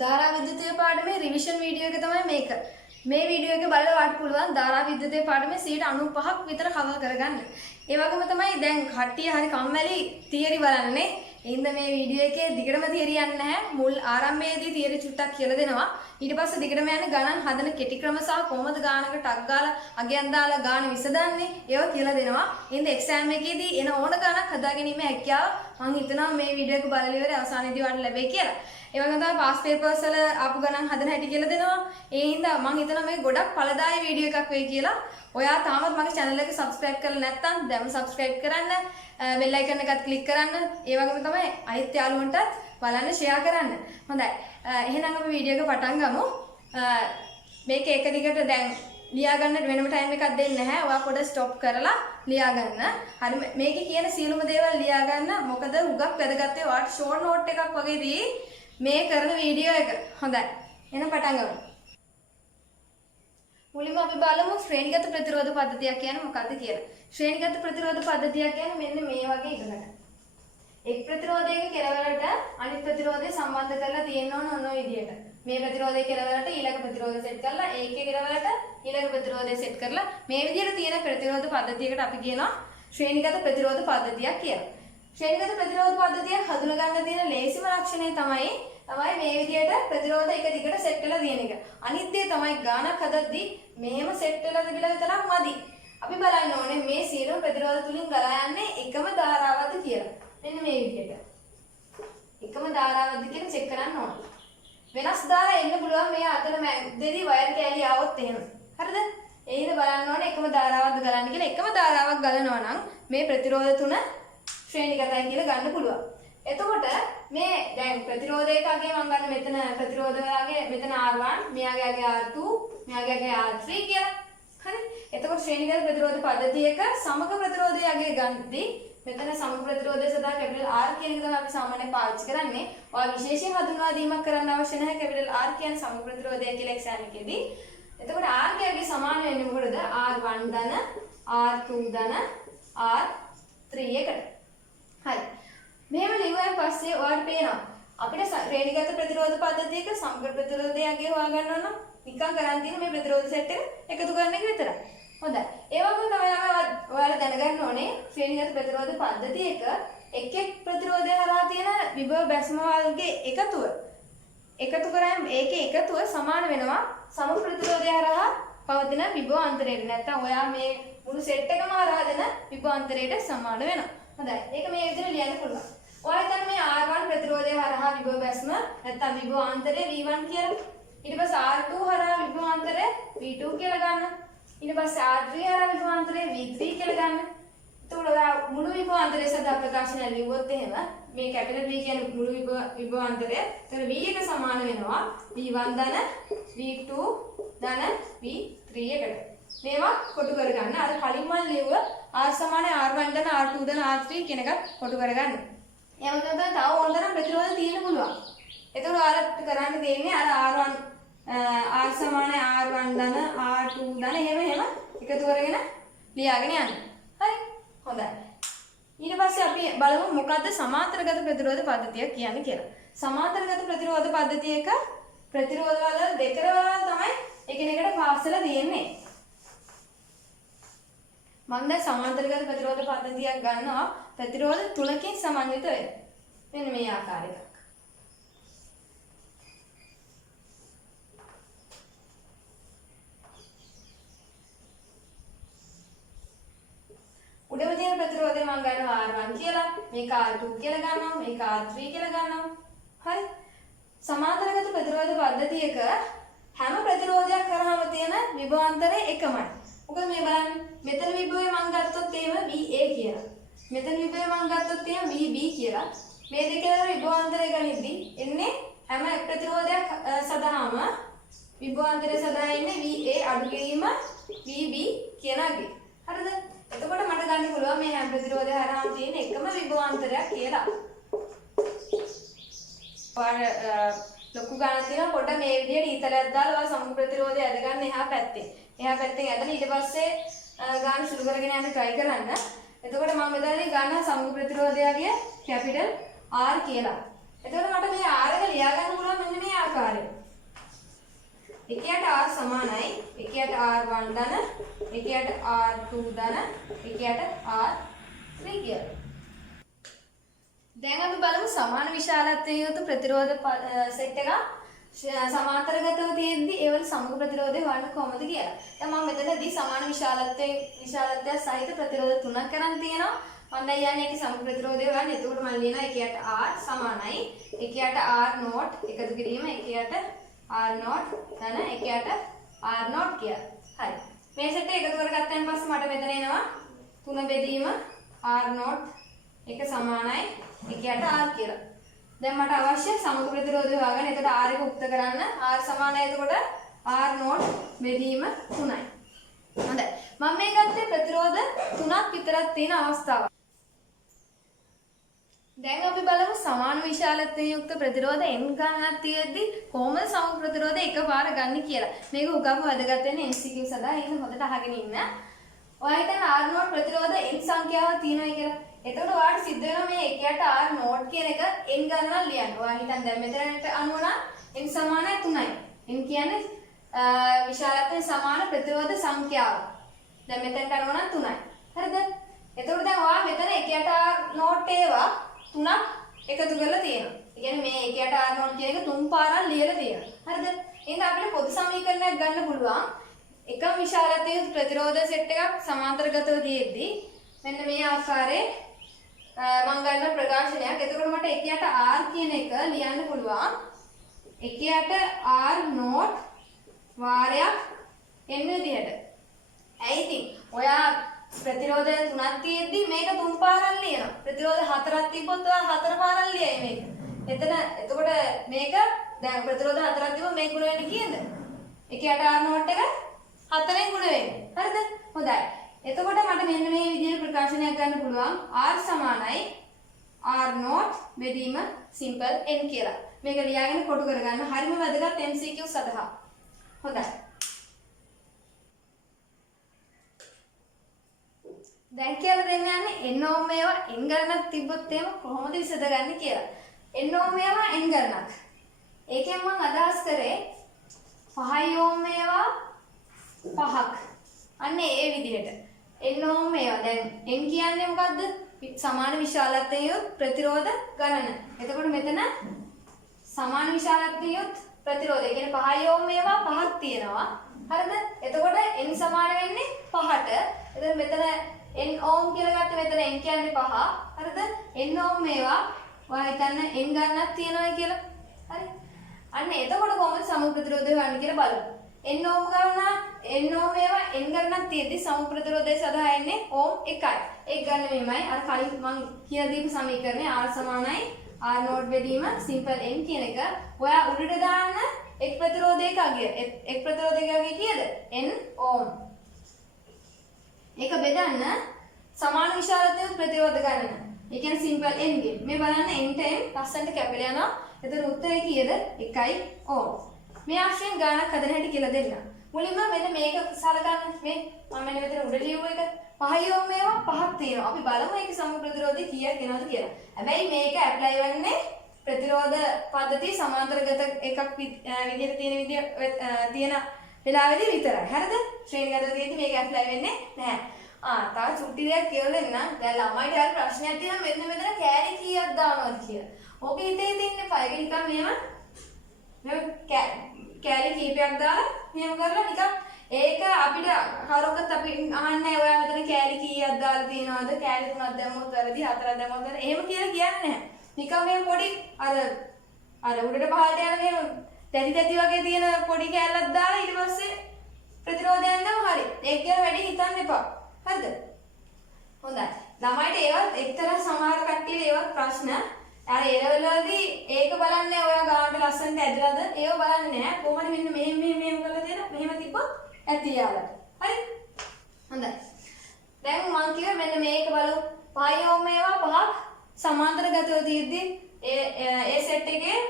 ධාරා විද්‍යුතය පාඩමේ revision video එක තමයි මේක. මේ වීඩියෝ එක බලලා වාට පුළුවන් ධාරා විද්‍යුතය පාඩමේ 95ක් විතර කවර් කරගන්න. ඒ වගේම තමයි දැන් කට්ටිය හරි කම්මැලි තියරි බලන්නේ. එහෙනම් මේ වීඩියෝ එකේ දිගටම තියරි යන්නේ නැහැ. මුල් ආරම්භයේදී තියරි චුට්ටක් කියලා දෙනවා. ඊට පස්සේ දිගටම යන්නේ ගණන් හදන කෙටි ක්‍රම සහ කොහොමද ගානක ටක් ගාලා අගයන් දාලා ගාන විසඳන්නේ ඒවා කියලා දෙනවා. එහෙනම් එක්සෑම් එකේදී එන ඕන ගණක් හදාගැනීමේ හැකියාව මම හිතනවා මේ වීඩියෝ එක බලලා ඉවරේ අවසානයේදී වාට ලැබෙයි කියලා. ඒ වගේම තමයි පාස් පේපර්ස් වල ආපු ගණන් හදන හැටි කියලා දෙනවා. ඒ හින්දා මම හිතනවා මේ ගොඩක් ඵලදායී වීඩියෝ එකක් වෙයි කියලා. ඔයා තාමත් මගේ channel එක subscribe කරලා නැත්නම් දැන්ම subscribe කරන්න. bell icon එකත් click කරන්න. ඒ වගේම තමයි අනිත් යාළුවන්ටත් බලන්න share කරන්න. හොඳයි. එහෙනම් අපි වීඩියෝ එක පටන් ගමු. මේක එක දිගට දැන් ලියා ගන්න වෙනම ටයිම් එකක් දෙන්නේ නැහැ. ඔයා පොඩ ස්ටොප් කරලා ලියා ගන්න. හරි මේකේ කියන සියලුම දේවල් ලියා ගන්න. මොකද උගක් වැදගත් ඒ වාට ෂෝට් නෝට් එකක් වගේදී මේ කරන වීඩියෝ එක. හොඳයි. එහෙනම් පටන් ගමු. මුලින්ම අපි බලමු ශ්‍රේණිගත ප්‍රතිරෝධ පද්ධතියක් කියන්නේ මොකක්ද කියලා. ශ්‍රේණිගත ප්‍රතිරෝධ පද්ධතියක් කියන්නේ මෙන්න මේ වගේ එකකට. එක් ප්‍රතිරෝධයක කෙලවරට අනිත් ප්‍රතිරෝධය සම්බන්ධ කරලා තියෙන්න ඕන ඔන්න ඔය විදියට. මේ ප්‍රතිරෝධයේ කෙලවරට ඊළඟ ප්‍රතිරෝධය සෙට් කරලා ඒකේ කෙලවරට ඊළඟ ප්‍රතිරෝධය සෙට් කරලා මේ විදියට තියෙන ප්‍රතිරෝධ පද්ධතියකට අපි කියනවා ශ්‍රේණිගත ප්‍රතිරෝධ පද්ධතියක් කියලා. ශ්‍රේණිගත ප්‍රතිරෝධ පද්ධතිය හඳුනා ගන්න තියෙන ලේසිම ලක්ෂණය තමයි මේ විදියට ප්‍රතිරෝධ එක දිගට සෙට් කරලා තියෙන එක. අනිත් දේ තමයි ගානක් හදද්දී මෙහෙම සෙට් වෙලා තිබිලා විතරක් මදි. අපි බලන්න ඕනේ මේ සියලුම ප්‍රතිරෝධ තුලින් ගලා යන්නේ එකම ධාරාවක්ද කියලා. මෙන්න මේ විදියට. එකම ධාරාවක්ද කියලා චෙක් කරන්න ඕනේ. වෙනස් ධාරා එන්න පුළුවන් මේ අතර මැද්දේදී වයර් කෑලි ආවොත් එහෙම. හරිද? ඒ හින්දා බලන්න ඕනේ එකම ධාරාවක්ද ගලන්නේ කියලා. එකම ධාරාවක් ගලනවා නම් මේ ප්‍රතිරෝධ තුන ශ්‍රේණිගතයි කියලා ගන්න පුළුවන්. එතකොට මේ දැන් ප්‍රතිරෝධයකගේ මම ගන්න මෙතන ප්‍රතිරෝධයගේ මෙතන R1 මෙයාගේ R2 මෙයාගේ R3 කියලා. හරි? එතකොට ශ්‍රේණිගත ප්‍රතිරෝධ පද්ධතියක සමග ප්‍රතිරෝධයගේ ගන්නදී මෙතන සමග ප්‍රතිරෝධය සදා කැපිටල් R කියන එක තමයි අපි සාමාන්‍යයෙන් පාවිච්චි කරන්නේ. ඔයා විශේෂයෙන් හඳුන්වා දීමක් කරන්න අවශ්‍ය නැහැ. කැපිටල් R කියන්නේ සමග ප්‍රතිරෝධය කියලා එක්සෑම් එකේදී. එතකොට R කියගේ සමාන වෙන්නේ මොකටද? R1 ධන R2 ධන R3 එකට. හරි. මෙහෙම ලිව්වන් පස්සේ ඔයාලට පේනවා අපිට ශ්‍රේණිගත ප්‍රතිරෝධ පද්ධතියක සමග ප්‍රතිරෝධයගේ හොයාගන්න ඕන නිකන් කරන් තියෙන මේ ප්‍රතිරෝධ සෙට් එක එකතු කරන එක විතරයි. හොඳයි. ඒ වගේම තමයි ඔයාලා දැනගන්න ඕනේ ශ්‍රේණිගත ප්‍රතිරෝධ පද්ධතියක එක් එක් ප්‍රතිරෝධය හරහා තියෙන විභව බැස්ම වලගේ එකතු කරාම ඒකේ එකතුව සමාන වෙනවා සම ප්‍රතිරෝධය හරහා පවතින විභව අන්තරයට. නැත්නම් ඔයා මේ මුළු සෙට් එකම හරහා දෙන විභව අන්තරයට සමාන වෙනවා. හොඳයි. ඒක මේ විදිහට ලියන්න පුළුවන්. ඔයාලා හිතන්න මේ R1 ප්‍රතිරෝධය හරහා විභව බැස්ම නැත්නම් විභව අන්තරය V1 කියලා. ඊට පස්සේ R2 හරහා විභව අන්තරය V2 කියලා ගන්න. ඊට පස්සේ R3 හරහා විභව අන්තරය V3 කියලා ගන්න. එතකොට ඔයා මුළු විභව අන්තරය සදා ප්‍රකාශනය ලියුවොත් එහෙම මේ කැපිටල් V කියන්නේ මුළු විභව අන්තරය. එතකොට V එක සමාන වෙනවා V1 ධන V2 ධන V3 එකට. මේවා කොටු කරගන්න. අර කලින් මම ලියුව R සමාන R1 ධන R2 ධන R3 කියන එකත් කොටු කරගන්න. එහෙම නැත්නම් තව ඕනතරම් ප්‍රතිරෝධ තියෙන්න පුළුවන්. එතකොට ඔයාලට කරන්න තියෙන්නේ අර R1 R සමාන R1 ධන R2 ධන එහෙම එකතු කරගෙන ලියාගෙන යන්න. හරි? හොඳයි. ඊට පස්සේ අපි බලමු මොකද්ද සමාන්තරගත ප්‍රතිරෝධ පද්ධතිය කියන්නේ කියලා. සමාන්තරගත ප්‍රතිරෝධ පද්ධතියක ප්‍රතිරෝධ වල දෙකරවල තමයි එකිනෙකට පාස් වෙලා තියෙන්නේ. මම දැන් සමාන්තරගත ප්‍රතිරෝධ පද්ධතියක් ගන්නවා ප්‍රතිරෝධ තුනකින් සමන්විත වෙන. මෙන්න මේ ආකාරයක. උඩම තියෙන ප්‍රතිරෝධය මම ගන්නවා R1 කියලා, මේක R2 කියලා ගන්නවා, මේක R3 කියලා ගන්නවා. හරි? සමාන්තරගත ප්‍රතිරෝධ පද්ධතියක හැම ප්‍රතිරෝධයක් කරාම තියෙන විභවාන්තරය එකමයි. මොකද මේ බලන්න මෙතන විභවය මම ගත්තොත් එහෙම VA කියලා. මෙතන විභවය මම ගත්තොත් එහෙම VB කියලා. මේ දෙකේ විභවාන්තරය ගනිද්දී එන්නේ හැම ප්‍රතිරෝධයක් සදාම විභවාන්තරය සදා ඉන්නේ VA අඩු කිරීම VB කියන අගේ. හරිද? එතකොට මට ගන්න පුළුවන් මේ හැම ප්‍රතිරෝධය හරහාම තියෙන එකම විභවාන්තරයක් කියලා. ලොකු ගණන් තියෙනවා. පොඩ්ඩක් මේ විදිහට ඊතලයක් දාලා ඔයා සමග ප්‍රතිරෝධය ඇද ගන්න එහා පැත්තේ. එහා පැත්තෙන් ඇදලා ඊට පස්සේ ගාන සුළු කරගෙන යන්න try කරන්න. එතකොට මම මෙතනදී ගන්න සමග ප්‍රතිරෝධයගේ කැපිටල් R කියලා. එතකොට මට මේ R එක ලියා ගන්න පුළුවන් මෙන්න මේ ආකාරයෙන්. එකයට R සමානයි එකයට R1 ධන එකයට R2 ධන එකයට R3 කියලා. දැන් අපි බලමු සමාන විශාලත්වයෙන් යුතු ප්‍රතිරෝධ සෙට් එක සමාන්තරගතව තියෙද්දි ඒවල සමග ප්‍රතිරෝධය වඩන්න කොහොමද කියලා. දැන් මම මෙතනදී සමාන විශාලත්වය සහිත ප්‍රතිරෝධ තුනක් කරන් තියෙනවා. මම දැන් යන්නේ ඒකේ සමග ප්‍රතිරෝධය හොයන්න. එතකොට මම ලියනවා එකයට R සමානයි එකයට R නෝට් එකතු කිරීම එකයට R නෝට් ධන එකයට R නෝට් කියලා. හරි. මේ සෙට් එක එකතු කරගත්තන් පස්සේ මට මෙතන එනවා 3 බෙදීම R නෝට් එක සමානයි එකයට R කියලා. දැන් මට අවශ්‍ය සමග ප්‍රතිරෝධය හොයාගන්න. එතකොට R එක උක්ත කරන්න. R සමානයි එතකොට R නෝට් බෙදීම 3යි. හොඳයි. මම මේ ගත්තේ ප්‍රතිරෝධ 3ක් විතරක් තියෙන අවස්ථාවක්. දැන් අපි බලමු සමාන විශාලත්වයෙන් යුක්ත ප්‍රතිරෝධ n ගණනක් තියෙද්දි කොහොමද සමග ප්‍රතිරෝධය එකපාර ගන්න කියලා. මේක උගම වැදගත් වෙන්නේ MCQ සඳහා. ඒක හොඳට අහගෙන ඉන්න. ඔයා හිතන්න R නෝට් ප්‍රතිරෝධ n සංඛ්‍යාවක් තියෙනවා කියලා. එතකොට ඔයාලට සිද්ධ වෙනවා මේ එකයට R නෝට් කියන එක n ගණනක් ලියන්න. ඔයා හිතන්න දැන් මෙතනට අනුව නම් n සමානයි 3යි. n කියන්නේ විශාලත්වයෙන් සමාන ප්‍රතිරෝධ සංඛ්‍යාව. දැන් මෙතනට අනුව නම් 3යි. හරිද? එතකොට දැන් ඔයා මෙතන එකයට R නෝට් ඒවා 3ක් එකතු කරලා තියෙනවා. ඒ කියන්නේ මේ එකයට R නෝට් කියන එක 3 පාරක් ලියලා තියෙනවා. හරිද? එහෙනම් අපිට පොදු සමීකරණයක් ගන්න පුළුවන්. එකම විශාලත්වයේ ප්‍රතිරෝධ සෙට් එකක් සමාන්තරගතව තියෙද්දි මෙන්න මේ ආකාරයේ මම ගන්න ප්‍රකාශනයක්. එතකොට මට එකයට R කියන එක ලියන්න පුළුවන්. එකයට R නෝට් වාරයක් n විදිහට. ඇයි ඉතින් ඔයා ප්‍රතිරෝධය 3ක් තියෙද්දි මේක 3 පාරක් ලියනවා. ප්‍රතිරෝධ 4ක් තිබ්බොත් ඔයා 4 පාරක් ලියයි මේක. එතකොට මේක දැන් ප්‍රතිරෝධ 4ක් තිබ්බොත් මේ ගුණ වෙන්නේ කීයද? එකයට R නෝට් එක 4ෙන් ගුණ වෙන්නේ. හරිද? හොඳයි. එතකොට මට මෙන්න මේ විදිහට ප්‍රකාශනයක් ගන්න පුළුවන් R සමානයි R නෝට් බෙදීම සිම්පල් n කියලා. මේක ලියාගෙන කොටු කරගන්න. හරිම වැදගත් MCQ සඳහා. හොඳයි. දැන් කියලා දෙන්න යන්නේ n ඕම් මේවා n ගණනක් තිබ්බොත් එහෙම කොහොමද විසඳගන්නේ කියලා. n ඕම් මේවා n ගණනක්. ඒකෙන් මම අදහස් කරේ 5 ඕම් මේවා 5ක්. අන්න ඒ විදිහට. n ඕම් මේවා දැන් n කියන්නේ මොකද්ද? සමාන විශාලත්වයෙන් යුත් ප්‍රතිරෝධ ගණන. එතකොට මෙතන සමාන විශාලත්වයෙන් යුත් ප්‍රතිරෝධය කියන්නේ 5 ඕම් මේවා 5ක් තියෙනවා. හරිද? එතකොට n සමාන වෙන්නේ 5ට. එතකොට මෙතන n ඕම් කියලා ගත්ත මෙතන n කියන්නේ 5. හරිද? n ඕම් මේවා ඔයා හිතන්න n ගණනක් තියෙනවා කියලා. හරි? අන්න එතකොට කොහොමද සමග ප්‍රතිරෝධය හොයන්නේ කියලා බලමු. n ඕම් ගණන n ඕම් මේවා n ගණනක් තියෙද්දි සමග ප්‍රතිරෝධය සඳහා එන්නේ ඕම් 1යි. ඒක ගන්න මෙහෙමයි. අර කලින් මම කියලා දීපු සමීකරණය R සමානයි R නෝට් බෙදීම සිම්පල් n කියන එක. ඔයා උඩට දාන්න එක් ප්‍රතිරෝධයක අගය. එක් ප්‍රතිරෝධයක අගය කීයද? n ඕම්. ඒක බෙදන්න සමාන විශාලත්වයෙන් ප්‍රතිරෝධ ගණන. ඒ කියන්නේ සිම්පල් n ගේ. මේ බලන්න n ට n ලස්සනට කැපිලා යනවා. එතන උත්තරය කීයද? 1 ඕම්. මේ ආශ්‍රයෙන් ගානක් හදන හැටි කියලා දෙන්න. මුලින්ම මෙන්න මේක සලකන්න. මේ මම මෙන්න මෙතන උඩ ලියුව එක 5 ඕම් මේවා 5ක් තියෙනවා. අපි බලමු ඒකේ සමග ප්‍රතිරෝධය කීයක් එනවද කියලා. හැබැයි මේක ඇප්ලයි වෙන්නේ ප්‍රතිරෝධ පද්ධතිය සමාන්තරගත එකක් විදිහට තියෙන වෙලාවෙදී විතරයි. හරිද? ශ්‍රේණිගත තියෙද්දි මේක ඇප්ලයි වෙන්නේ නැහැ. තව චුට්ටි දෙයක් කියලා දෙන්න. දැන් ළමයිට හරි ප්‍රශ්නයක් තියෙනවා මෙන්න මෙතන කෑලි කීයක් දානවද කියලා. ඕක හිතේ තින්න එපා. ඒක නිකන් මෙහෙම කෑලි කීපයක් දාලා මෙහෙම කරලා නිකන් ඒක අපිට කවුරුත් අපි අහන්නේ ඔයා මෙතන කෑලි කීයක් දාලා තියනවද? කෑලි 3ක් දැම්මොත් වැරදි 4ක් දැම්මොත් වැරදි. එහෙම කියලා කියන්නේ නැහැ. නිකන් මේ පොඩි අර උඩට පහළට යන මෙහෙම දැඩි වගේ තියෙන පොඩි කෑල්ලක් දාලා ඊට පස්සේ ප්‍රතිරෝධයෙන් දැම්ම හරි. ඒක ගැන වැඩි හිතන්න එපා. හරිද? හොඳයි. ළමයිට ඒවත් එක්තරා සමහර කට්ටියට ඒවත් ප්‍රශ්න. අර ඒ ලෙවල් වලදී ඒක බලන්නේ ඔයා ගානට ලස්සනට ඇදලාද? ඒව බලන්නේ නැහැ. කොහොමද මෙන්න මෙහෙම කරලා දෙන මෙහෙම තිබ්බොත් ඇති යාලට. හරි? හොඳයි. දැන් මම කිව්වා මෙන්න මේක බලමු. 5 ඕම් මේවා 5ක් සමාන්තරගතව තියෙද්දි ඒ සෙට් එකේ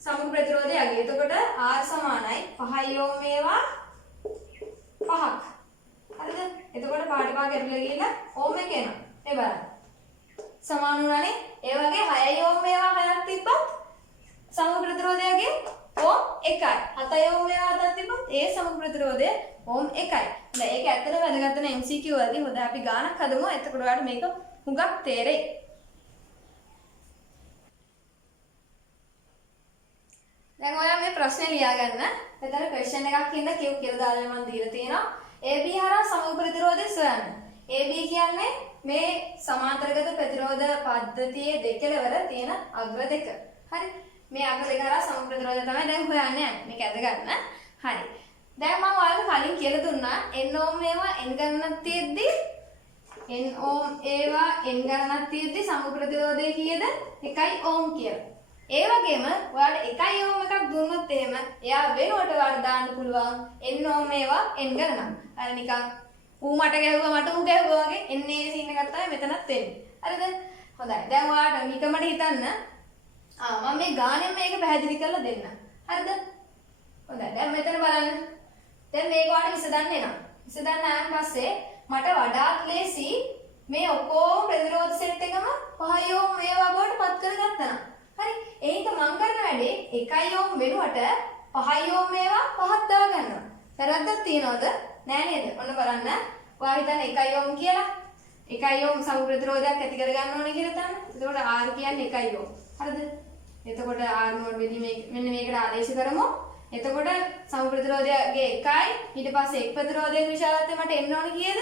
සමග ප්‍රතිරෝධය අගය. එතකොට R සමානයි 5 ඕම් මේවා 5ක්. හරිද? එතකොට පාට පහ කැපිලා ගිහිල්ලා ඕම් එක එනවා. ඒ බලන්න. සමාන වුණානේ. ඒ වගේ 6 ඕම් මේවා 6ක් තිබ්බත් සමග ප්‍රතිරෝධයගේ ඕම් 1යි. 7 ඕම් මේවා 7ක් තිබ්බත් ඒ සමග ප්‍රතිරෝධය ඕම් 1යි. දැන් ඒක ඇත්තටම වැදගත් වෙන MCQ වලදී හොඳ අපි ගානක් හදමු. එතකොට ඔයාලට මේක හුඟක් තේරෙයි. දැන් ඔයා මේ ප්‍රශ්නේ ලියා ගන්න. මෙතන ක්වෙස්චන් එකක් ඉන්න Q කියලා දාලා මම දීලා තියෙනවා. AB හරහා සමග ප්‍රතිරෝධය සොයන්න. AB කියන්නේ මේ සමාන්තරගත ප්‍රතිරෝධ පද්ධතියේ දෙකලවර තියෙන අග්‍ර දෙක. හරි. මේ අග්‍ර දෙක හරහා සමග ප්‍රතිරෝධය තමයි දැන් හොයන්න යන්නේ. මේක ඇද ගන්න. හරි. දැන් මම ඔයාලට කලින් කියලා දුන්නා n ඕම් මේවා n ගණනක් තියෙද්දි n ඕම් ඒවා n ගණනක් තියෙද්දි සමග ප්‍රතිරෝධය කීයද? 1 ඕම් කියලා. ඒ වගේම ඔයාලට 1 ඕම් එකක් දුන්නොත් එහෙම එයා වෙනුවට ඔයාලට දාන්න පුළුවන් n ඕම් ඒවා n ගණනක්. අර නිකන් ඌ මට ගැහුවා මට ඌ ගැහුවා වගේ එන්නේ සීන් එකක් තමයි මෙතනත් වෙන්නේ. හරිද? හොඳයි. දැන් ඔයාලට නිකමට හිතන්න මම මේ ගානෙන් මේක පැහැදිලි කරලා දෙන්න. හරිද? හොඳයි. දැන් මෙතන බලන්න. දැන් මේක ඔයාලට විසඳන්න එනවා. විසඳන්න ආවන් පස්සේ මට වඩාත් ලේසි මේ ඔක්කොම ප්‍රතිරෝධ සෙට් එකම 5 ඕම් මේවා බවට පත් කරගත්තා. හරි. ඒක මම කරන වැඩේ 1 ඕම් වෙනුවට 5 ඕම් මේවා 5ක් දාගන්නවා. වැරද්දක් තියනවද? නෑ නේද? ඔන්න බලන්න. ඔයා හිතන්නේ 1 ඕම් කියලා. 1 ඕම් සමග ප්‍රතිරෝධයක් ඇති කරගන්න ඕනේ කියලා හිතන්න. එතකොට R කියන්නේ 1 ඕම්. හරිද? එතකොට R නෝඩ් වෙදී මෙන්න මේකට ආදේශ කරමු. එතකොට සමග ප්‍රතිරෝධයගේ 1යි ඊට පස්සේ එක් ප්‍රතිරෝධයක විශාලත්වය මට එන්න ඕනේ කීයද?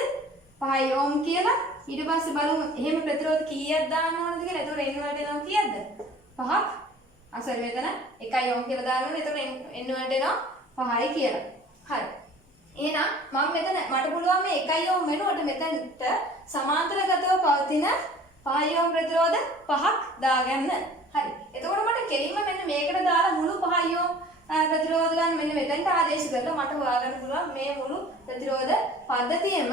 5 ඕම් කියලා. ඊට පස්සේ බලමු එහෙම ප්‍රතිරෝධ කීයක් දාන්න ඕනද කියලා. එතකොට n වලට එනවා කීයද? 5ක්. අසල් මෙතන 1 ඕම් කියලා දාන්න ඕනේ. එතකොට n වලට එනවා 5යි කියලා. හරි. එහෙනම් මම මෙතන මට පුළුවන් මේ 1 ඕම් වෙනුවට මෙතනට සමාන්තරගතව පවතින 5 ඕම් ප්‍රතිරෝධ 5ක් දාගන්න. හරි. එතකොට මට කෙලින්ම මෙන්න මේකට දාලා මුළු 5 ඕම් ප්‍රතිරෝධ ගන්න මෙන්න මෙතනට ආදේශ කරලා මට හොයාගන්න පුළුවන් මේ මුළු ප්‍රතිරෝධ පද්ධතියෙම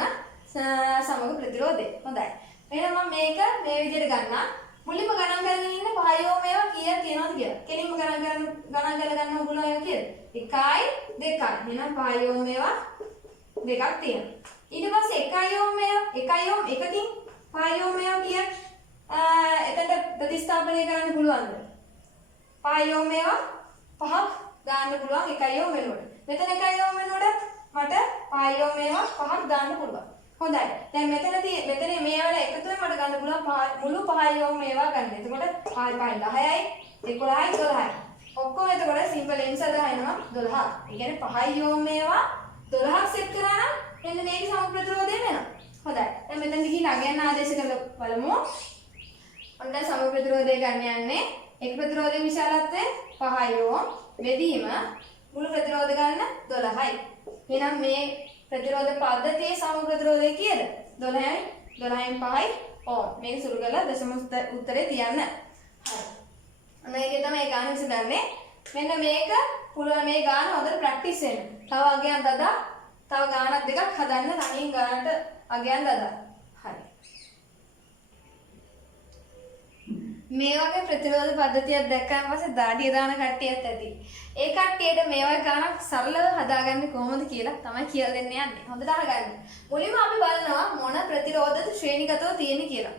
සමග ප්‍රතිරෝධය. හොඳයි. එහෙනම් මම මේක මේ විදිහට ගන්නවා. මුලින්ම ගණන් කරගෙන ඉන්න 5 ඕම් ඒවා කීයක් තියෙනවද කියලා. කෙලින්ම ගණන් කරලා ගන්න ඕගොල්ලෝ ඒවා කීයද? 1යි 2යි. එහෙනම් 5 ඕම් ඒවා දෙකක් තියෙනවා. ඊට පස්සේ 1 ඕම් ඒවා 1 ඕම් එකකින් 5 ඕම් ඒවා කීයක් එතනට ප්‍රතිස්ථාපනය කරන්න පුළුවන්ද? 5 ඕම් ඒවා 5ක් දාන්න පුළුවන් 1 ඕම් වෙනුවට. මෙතන 1 ඕම් වෙනුවට මට 5 ඕම් ඒවා 5ක් දාන්න පුළුවන්. හොඳයි. දැන් මෙතන මේ වල එකතුවෙන් මට ගන්න පුළුවන් මුළු 5 ඕම් මේවා ගන්න. එතකොට 5 10යි 11යි 12යි. ඔක්කොම එතකොට සිම්පල් n සදා එනවා 12. ඒ කියන්නේ 5 ඕම් මේවා 12ක් සෙට් කරා නම් මෙන්න මේකේ සම ප්‍රතිරෝධය වෙනවා. හොඳයි. දැන් මෙතනදි ගිහින් අගයන් ආදේශ කරලා බලමු. ඔන්න දැන් සම ප්‍රතිරෝධය ගන්න යන්නේ. එක් ප්‍රතිරෝධයේ විශාලත්වය 5 ඕම්. බෙදීම මුළු ප්‍රතිරෝධ ගන්න 12යි. එහෙනම් මේ ප්‍රතිරෝධ පද්ධතියේ සම ප්‍රතිරෝධය කීයද? 12යි 12න් 5යි ඕම්. මේක සුළු කරලා දශම උත්තරේ තියන්න. හරි. අන්න ඒක තමයි ගාන විසඳන්නේ. මෙන්න මේක පුළුවන් මේ ගාන හොඳට ප්‍රැක්ටිස් වෙන්න. තව අගයන් දදා තව ගානක් දෙකක් හදන්න තනියෙන් ගානට අගයන් දදා. හරි. මේ වගේ ප්‍රතිරෝධ පද්ධතියක් දැක්කම පස්සේ දාඩිය දාන කට්ටියත් ඇති. ඒ කට්ටියට මේ වගේ ගානක් සරලව හදාගන්නේ කොහොමද කියලා තමයි කියලා දෙන්න යන්නේ. හොඳට අහගන්න. මුලින්ම අපි බලනවා මොන ප්‍රතිරෝධද ශ්‍රේණිගතව තියෙන්නේ කියලා.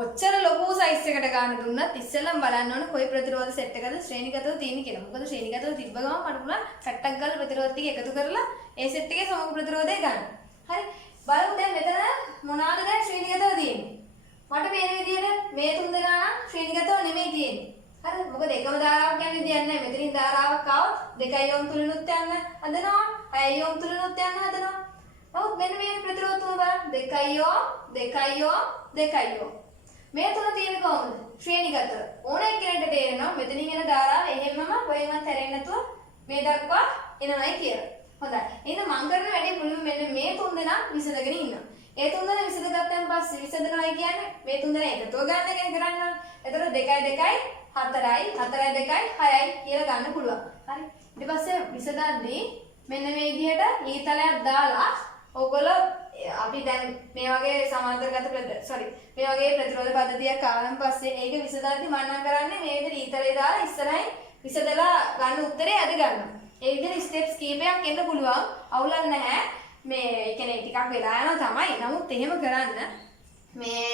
ඔච්චර ලොකු සයිස් එකකට ගන්න දුන්නත් ඉස්සෙල්ලම බලන්න ඕන කොයි ප්‍රතිරෝධ සෙට් එකද ශ්‍රේණිගතව තියෙන්නේ කියලා. මොකද ශ්‍රේණිගතව තිබ්බ ගමන් මට පුළුවන් කට්ටක් ගාලා ප්‍රතිරෝධ ටික එකතු කරලා ඒ සෙට් එකේ සමග ප්‍රතිරෝධය ගන්න. හරි. බලමු දැන් මෙතන මොනවාද දැන් ශ්‍රේණිගතව තියෙන්නේ. මට මේ විදිහට මේ තුන් දෙනා නම් ශ්‍රේණිගතව නෙමෙයි තියෙන්නේ. හරි. මොකද එකම ධාරාවක් යන්නේ දෙයක් නැහැ. මෙතනින් ධාරාවක් ආවොත් 2 ඕම් තුලිනුත් යන්න හදනවා. 6 ඕම් තුලිනුත් යන්න හදනවා. නමුත් මෙන්න මේ ප්‍රතිරෝධ තුන බලන්න 2 ඕම් 2 ඕම් 2 ඕම්. මේ තුන තියෙන්නේ කොහොමද? ශ්‍රේණිගතව. ඕන එක්කෙනෙක්ට තේරෙනවා මෙතනින් එන ධාරාව එහෙමම කොහෙන්වත් හැරෙන්නේ නැතුව මේ දක්වා එනවයි කියලා. හොඳයි. එහෙනම් මම කරන වැඩේ මුලින්ම මෙන්න මේ තුන් දෙනා විසඳගෙන ඉන්නවා. ඒ තුන් දෙනා විසඳගත්තන් පස්සේ විසඳනවා කියන්නේ මේ තුන් දෙනා එකතුව ගන්න එක කරන්න ඕන. එතකොට 2 2යි 4යි 4යි 2යි 6යි කියලා ගන්න පුළුවන්. හරි. ඊට පස්සේ විසඳද්දී මෙන්න මේ විදිහට ඊතලයක් දාලා ඕගොල්ලෝ අපි දැන් මේ වගේ සමාන්තරගත මේ වගේ ප්‍රතිරෝධ පද්ධතියක් ආවන් පස්සේ ඒක විසඳද්දී මම නම් කරන්නේ මේ විදිහට ඊතලේ දාලා ඉස්සරහින් විසදලා ගන්න උත්තරේ අද ගන්න. ඒ විදිහට ස්ටෙප්ස් කීපයක් එන්න පුළුවන්. අවුලක් නැහැ. මේ ඒ කියන්නේ ටිකක් වෙලා යනවා තමයි. නමුත් එහෙම කරන්න මේ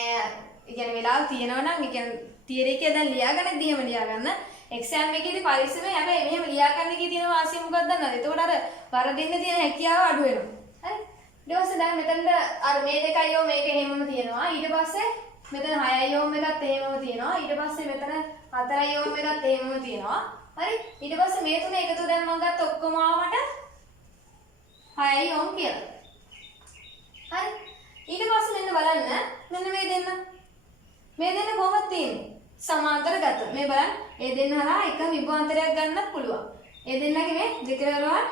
ඒ කියන්නේ වෙලාව තියෙනවා නම් ඒ කියන්නේ තියරි එක දැන් ලියාගන්න ඉතින් එහෙම ලියාගන්න. එක්සෑම් එකේදී පරිස්සමෙන් හැබැයි මෙහෙම ලියාගන්න එකේ තියෙන වාසිය මොකක්ද දන්නවද? එතකොට අර වරදින්න තියෙන හැකියාව අඩු වෙනවා. හරි? ඊට පස්සේ දැන් මෙතනට අර මේ දෙකයි යෝ මේක එහෙමම තියෙනවා. ඊට පස්සේ මෙතන 6යි යෝම් එකත් එහෙමම තියෙනවා. ඊට පස්සේ මෙතන 4යි යෝම් එකත් එහෙමම තියෙනවා. හරි? ඊට පස්සේ මේ තුන එකතු දැන් මම ගත්ත ඔක්කොම ආවට 6යි යෝම් කියලා. හරි? ඊට පස්සේ මෙන්න බලන්න මෙන්න මේ දෙන්න. මේ දෙන්න කොහොමද තියෙන්නේ? සමාන්තර ගත. මේ බලන්න. ඒ දෙන්න හරහා එක විභවාන්තරයක් ගන්නත් පුළුවන්. ඒ දෙන්නගේ මේ දෙකවලවත්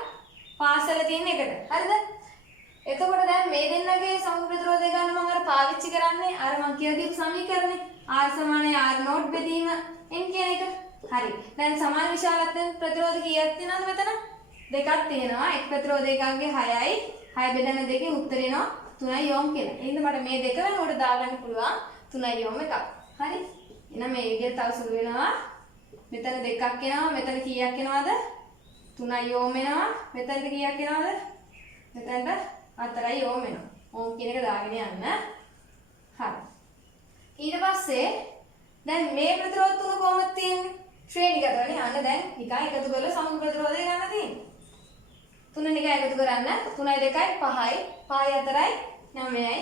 පාසල තියෙන එකට. හරිද? එතකොට දැන් මේ දෙන්නගේ සමග ප්‍රතිරෝධය ගන්න මම අර පාවිච්චි කරන්නේ අර මම කියලා දීපු සමීකරණේ R = R නෝට් බෙදීම n කියන එක. හරි. දැන් සමාන විශාලත්වයෙන් ප්‍රතිරෝධ කීයක් තියෙනවද මෙතන? දෙකක් තියෙනවා. එක් ප්‍රතිරෝධ එකක්ගේ 6යි 6 බෙදන දෙකෙන් උත්තර එනවා 3යි යෝම් කියලා. එහෙනම් මට මේ දෙක වෙනකොට දාගන්න පුළුවන් 3යි යෝම් එකක්. හරි. එහෙනම් මේ විදිහට තව සුළු වෙනවා. මෙතන දෙකක් එනවා. මෙතන කීයක් එනවද? 3යි යෝම් එනවා. මෙතනට කීයක් එනවද? මෙතනට 4යි යෝම් වෙනවා. ඕම් කියන එක දාගෙන යන්න. හරි. ඊට පස්සේ දැන් මේ ප්‍රතිරෝධ තුන කොහොමද තියෙන්නේ? ශ්‍රේණිගතවනේ. අන්න දැන් නිකන් එකතු කරලා සමග ප්‍රතිරෝධය ගන්න තියෙන්නේ. තුන නිකන් එකතු කරන්න. 3යි 2යි 5යි 5යි 4යි 9යි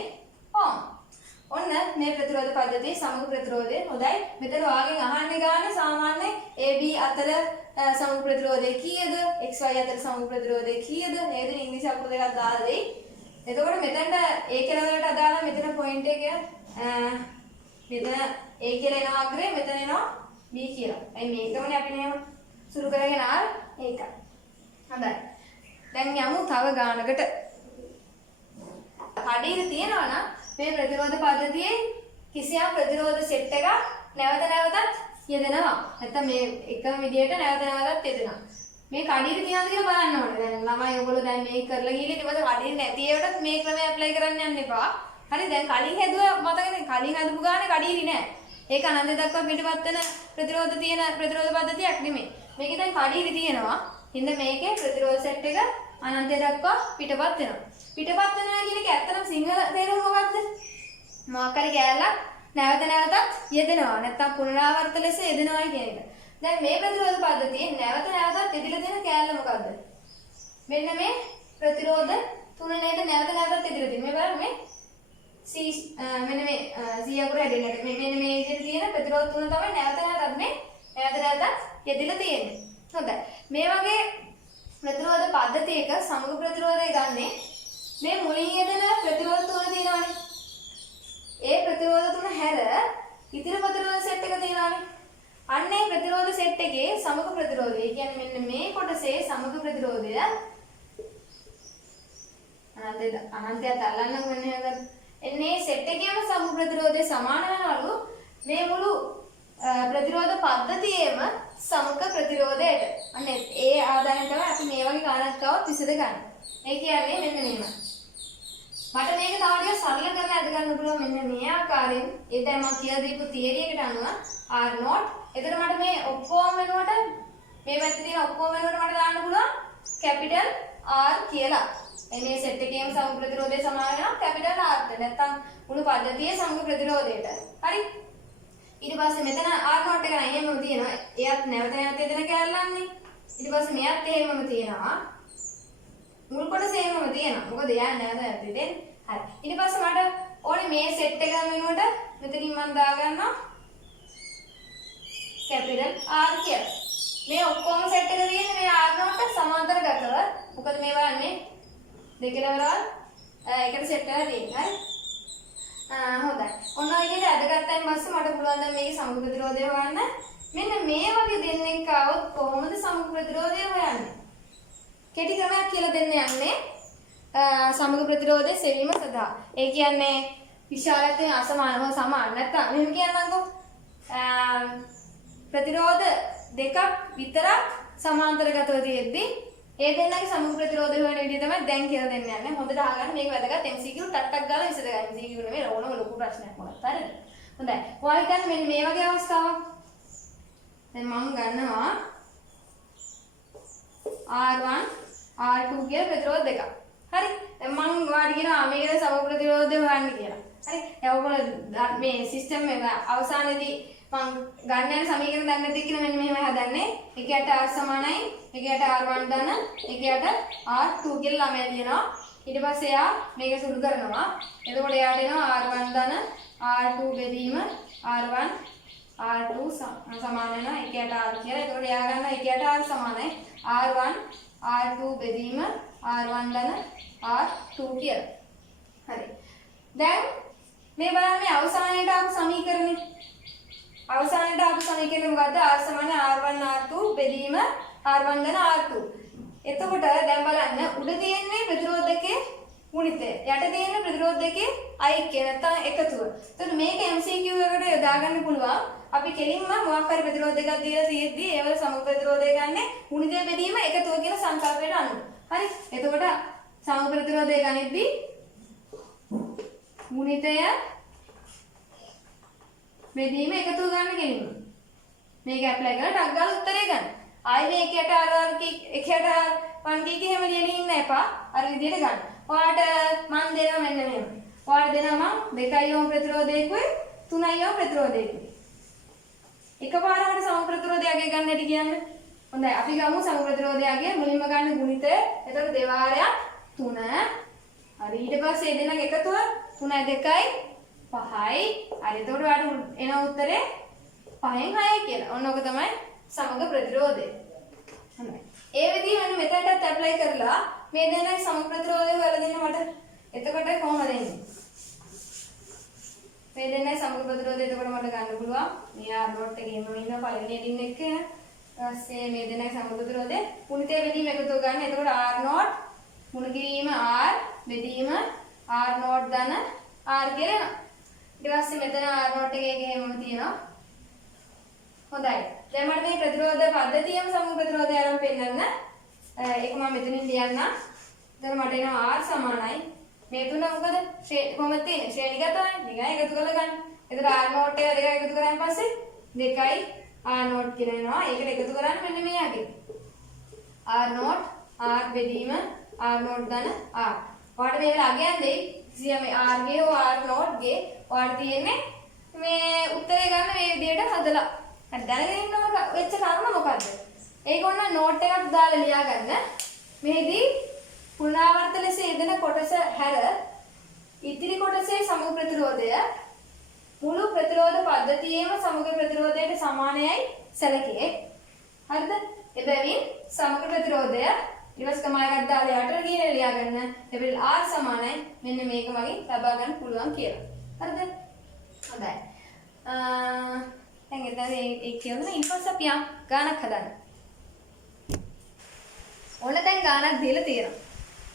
ඕම්. ඔන්න මේ ප්‍රතිරෝධ පද්ධතියේ සමග ප්‍රතිරෝධය හොඳයි. මෙතන වාගෙන් අහන්නේ ගානේ සාමාන්‍ය AB අතර සමග ප්‍රතිරෝධය කීයද? XY අතර සමග ප්‍රතිරෝධය කීයද? නේද? ඉංග්‍රීසි අකුරු දෙකක් දාලා දෙයි. එතකොට මෙතනට A කියලා වලට අදාළ මෙතන පොයින්ට් එක මෙතන A කියලා එනවා අග්‍රේ මෙතන එනවා B කියලා. අයි මේකමනේ අපි මෙහෙම සුරු කරගෙන ආවේ. ඒකයි. හොඳයි. දැන් යමු තව ගානකට. කඩේට තියනවා නම් මේ ප්‍රතිරෝධ පද්ධතියේ කිසියම් ප්‍රතිරෝධ සෙට් එකක් නැවත නැවතත් යෙදෙනවා. නැත්නම් මේ එකම විදිහට නැවත නැවතත් යෙදෙනවා. මේ කඩේට තියනවාද කියලා බලන්න ඕනේ. දැන් ළමයි ඔයගොල්ලෝ දැන් මේක කරලා ගිහලා ඊට පස්සේ කඩේ නැති ඒවටත් මේ ක්‍රමය ඇප්ලයි කරන්න යන්න එපා. හරි දැන් කලින් හැදුවා මතකද? කලින් හදපු ගානේ කඩේරි නෑ. ඒක අනන්තය දක්වා පිටපත් වෙන ප්‍රතිරෝධ තියෙන ප්‍රතිරෝධ පද්ධතියක් නෙමෙයි. මේකේ දැන් කඩේරි තියෙනවා. හින්ද මේකේ ප්‍රතිරෝධ සෙට් එක අනන්තය දක්වා පිටපත් වෙනවා. පිටපත් වෙනවා කියන එක ඇත්තටම සිංහල තේරුම මොකක්ද? මොකක් හරි කැලලක් නැවත නැවතත් යෙදෙනවා. නැත්තම් පුනරාවර්ත ලෙස යෙදෙනවා කියන එක. දැන් මේ ප්‍රතිරෝධ පද්ධතියේ නැවත නැවතත් යෙදিলা තියෙන කැලල මොකද්ද? මෙන්න මේ ප්‍රතිරෝධ තුන නේද නැවත නැවතත් යෙදিলা තියෙන්නේ. මේ බලන්න මේ C මෙන්න මේ C අකුර හැදෙන්නට මෙන්න මේ විදිහට තියෙන ප්‍රතිරෝධ තුන තමයි නැවත නැවතත් යෙදিলা තියෙන්නේ. හොඳයි. මේ වගේ ප්‍රතිරෝධ පද්ධතියක සමග ප්‍රතිරෝධය ගන්නේ මේ මුලින් යෙදෙන ප්‍රතිරෝධ තුන තියෙනවානේ. ඒ ප්‍රතිරෝධ තුන හැර ඉතිරි ප්‍රතිරෝධ සෙට් එක තියෙනවානේ. අන්න ඒ ප්‍රතිරෝධ සෙට් එකේ සමග ප්‍රතිරෝධය කියන්නේ මෙන්න මේ කොටසේ සමග ප්‍රතිරෝධය අනන්තයට අල්ලන්න වෙන්නේ එන්නේ සෙට් එකේම සමග ප්‍රතිරෝධය සමාන වෙනවලු මේ මුළු ප්‍රතිරෝධ පද්ධතියේම සමග ප්‍රතිරෝධයට. අන්න ඒ ආදායම තමයි අපි මේ වගේ කාරණාවක් විසඳ ගන්න. ඒ කියන්නේ මෙන්න මේම. මට මේක තව ටිකක් සරල කරලා අද ගන්න පුළුවන් මෙන්න මේ ආකාරයෙන්. ඒ දැන් මම කියලා දීපු තියරි එකට අනුව R නෝට්. එතන මට මේ ඔක්කොම වෙනුවට මේ පැත්තේ තියෙන ඔක්කොම වෙනුවට මට දාන්න පුළුවන් කැපිටල් R කියලා. මේ සෙට් එකේම සමග ප්‍රතිරෝධය සමාන වෙනවා කැපිටල් R ට. නැත්තම් මුළු පද්ධතියේ සමග ප්‍රතිරෝධයට. හරි? ඊට පස්සේ මෙතන R නෝට් එක එහෙමම තියෙනවා. එයත් නැවත නැවත එතන කැල්ලන්නේ. ඊට පස්සේ මෙයත් එහෙමම තියෙනවා. මුල් කොටසේ එහෙමම තියෙනවා. මොකද එයා නැවත නැවත දෙන්නේ. හරි. ඊට පස්සේ මට ඕනේ මේ සෙට් එක වෙනුවට මෙතනින් මම දාගන්නවා කැපිටල් R කියලා. මේ ඔක්කොම සෙට් එක තියෙන්නේ මේ R නෝට් සමාන්තරගතව. මොකද මේ බලන්නේ දෙකලවරවල් එකට සෙට් කරලා තියෙන්නේ. හරි? හොඳයි. ඔන්න ඔය විදිහට අදගත්තයින් පස්සේ මට පුළුවන් දැන් මේකේ සමග ප්‍රතිරෝධය හොයන්න. මෙන්න මේ වගේ දෙන්නෙක් ආවොත් කොහොමද සමග ප්‍රතිරෝධය හොයන්නේ? කෙටි ක්‍රමයක් කියලා දෙන්න යන්නේ සමග ප්‍රතිරෝධය සෙවීම සඳහා. ඒ කියන්නේ විශාලත්වයෙන් අසමානව සමාන නැත්නම් මෙහෙම කියන්නම්කෝ. ප්‍රතිරෝධ දෙකක් විතරක් සමාන්තරගතව තියෙද්දි ඒ දෙන්නගේ සමග ප්‍රතිරෝධය හොයන විදිහ තමයි දැන් කියලා දෙන්න යන්නේ. හොඳට අහගන්න මේක වැදගත් MCQ ටක් ගාලා විසඳ ගන්න. MCQ නෙමෙයි ඕනම ලොකු ප්‍රශ්නයක් මොකක්ද හරිද? හොඳයි. ඔයා හිතන්නේ මෙන්න මේ වගේ අවස්ථාවක්. දැන් මම ගන්නවා R1 R2 කියලා ප්‍රතිරෝධ දෙකක්. හරි. දැන් මම ඔයාලට කියනවා මේකේ සම ප්‍රතිරෝධය හොයන්න කියලා. හරි. දැන් ඔයගොල්ලෝ මේ සිස්ටම් එක අවසානයේදී මම ගන්න යන සමීකරණ දන්නේ නැති කියන මෙන්න මෙහෙම හදන්නේ. එකයට R සමානයි, එකයට R1 ධන, එකයට R2 කියලා ළමයා ලියනවා. ඊට පස්සේ එයා මේක සුළු කරනවා. එතකොට එයාට එනවා R1 ධන R2 බෙදීම R1 R2 සමාන වෙනවා එකයට R කියලා. එතකොට එයා ගන්න එකයට R සමානයි R1 R2 බෙදීම R1 ධන R2 කියලා. හරි. දැන් මේ බලන්න මේ අවසානයේට ආපු සමීකරණය. අවසානයේට ආපු සමීකරණය මොකද්ද? R සමාන R1 R2 බෙදීම R1 ධන R2. එතකොට දැන් බලන්න උඩ තියෙන්නේ ප්‍රතිරෝධ දෙකේ ගුණිතය. යට තියෙන්නේ ප්‍රතිරෝධ දෙකේ ඓක්‍ය නැත්නම් එකතුව. එතකොට මේක MCQ එකට යොදා ගන්න පුළුවන්. අපි කෙලින්ම මොකක් හරි ප්‍රතිරෝධ දෙකක් දීලා තියෙද්දි ඒවල සම ප්‍රතිරෝධය ගන්න ගුණිතය බෙදීම එකතුව කියන සංකල්පයට අනුව. හරි. එතකොට සම ප්‍රතිරෝධය ගනිද්දි ගුණිතය බෙදීම එකතුව ගන්න කෙලින්ම. මේක ඇප්ලයි කරලා ටක් ගාලා උත්තරේ ගන්න. ආයි මේ එකයට R1 කී එහෙම ලියලා ඉන්න එපා. අර විදිහට ගන්න. ඔයාලට මම දෙනවා මෙන්න මෙහෙම. ඔයාලට දෙනවා මම 2 ඕම් ප්‍රතිරෝධයකුයි 3 ඕම් ප්‍රතිරෝධයකුයි. එකපාරකට සම ප්‍රතිරෝධයගේ ගන්න හැටි කියන්නේ. හොඳයි අපි ගමු සම ප්‍රතිරෝධයගේ මුලින්ම ගන්න ගුණිතය. එතකොට දෙවාරයක් 3. හරි ඊට පස්සේ දෙන්නගේ එකතුව 3 2යි 5යි. හරි එතකොට ඔයාලට එන උත්තරේ 5න් 6යි කියලා. ඔන්න ඔක තමයි සමග ප්‍රතිරෝධය. හොඳයි. ඒ විදිහ වෙන මෙතනටත් ඇප්ලයි කරලා මේ දෙන්නගේ සම ප්‍රතිරෝධය හොයලා දෙන්න මට. එතකොට කොහොමද එන්නේ? මේ දෙන්නගේ සම ප්‍රතිරෝධය එතකොට මට ගන්න පුළුවන්. මේ R නෝට් එකේ ඉන්න පළවෙනි එඩින් එක. ඊපස්සේ මේ දෙන්නගේ සම ප්‍රතිරෝධය ගුණිතය බෙදීම එකතුව ගන්න. එතකොට R නෝට් මුණ කිරීම R බෙදීම R නෝට් ධන R කියලා එනවා. ඊට පස්සේ මෙතන R නෝට් එකේ එහෙමම තියෙනවා. හොඳයි. දැන් මට මේ ප්‍රතිරෝධ පද්ධතියම සම ප්‍රතිරෝධය ආරම්භ පෙන්නන්න. ඒක මම මෙතනින් ලියන්නම්. දැන් මට එනවා R සමානයි. මේ තුන මොකද? කොහොමද තියෙන්නේ? ශ්‍රේණිගතවනේ. නිකන් එකතු කරලා ගන්න. එතකොට R නෝට් එක දෙක එකතු කරාන් පස්සේ 2යි R නෝට් කියලා එනවා. ඒකට එකතු කරන්නේ මෙන්න මේ යගේ. R නෝට් R බෙදීම R නෝට් ධන R. ඔයාලට මේ වෙලාව අගයන් දෙයි. සියම R ගේ හෝ R නෝට් ගේ ඔයාලට තියෙන්නේ මේ උත්තරේ ගන්න මේ විදිහට හදලා. හරි දැනගෙන ඉන්නම වෙච්ච කරුණ මොකද්ද? ඒක ඔන්න නෝට් එකක් දාලා ලියා ගන්න. මෙහිදී පුනරාවර්ත ලෙස යෙදෙන කොටස හැර ඉතිරි කොටසේ සමග ප්‍රතිරෝධය මුළු ප්‍රතිරෝධ පද්ධතියේම සමග ප්‍රතිරෝධයට සමානයයි සැලකේ. හරිද? එබැවින් සමග ප්‍රතිරෝධය ඉවස්කමායකට දාලා යට ගිහින් ලියා ගන්න. එබැවින් R සමානයි මෙන්න මේක වගේ ලබා ගන්න පුළුවන් කියලා. හරිද? හොඳයි. දැන් එතන ඒ කියනවා ඊට පස්සේ අපි ගානක් හදන්න. ඔන්න දැන් ගානක් දීලා තියෙනවා.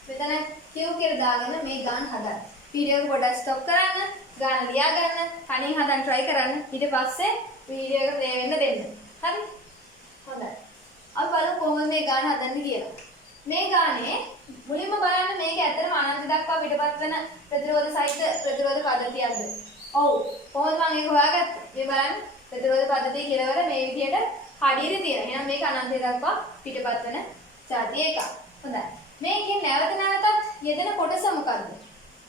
මෙතන Q කියලා දාගෙන මේ ගාන හදන්න. වීඩියෝ එක පොඩ්ඩක් ස්ටොප් කරන්න, ගාන ලියා ගන්න, කණින් හදන්න try කරන්න. ඊට පස්සේ වීඩියෝ එක ප්ලේ වෙන්න දෙන්න. හරි? හොඳයි. අපි බලමු කොහොමද මේ ගාන හදන්නේ කියලා. මේ ගානේ මුලින්ම බලන්න මේක ඇත්තටම අනන්ත දක්වා පිටපත් වෙන ප්‍රතිරෝධ සහිත ප්‍රතිරෝධ පද්ධතියක්ද? ඔව්. කොහොමද මම ඒක හොයාගත්තේ? මේ බලන්න ප්‍රතිරෝධ පද්ධතිය කෙලවර මේ විදිහට හඩියට තියෙනවා. එහෙනම් මේක අනන්තය දක්වා පිටපත් වෙන જાති එකක්. හොඳයි. මේකෙන් නැවත නැවතත් යෙදෙන කොටස මොකද්ද?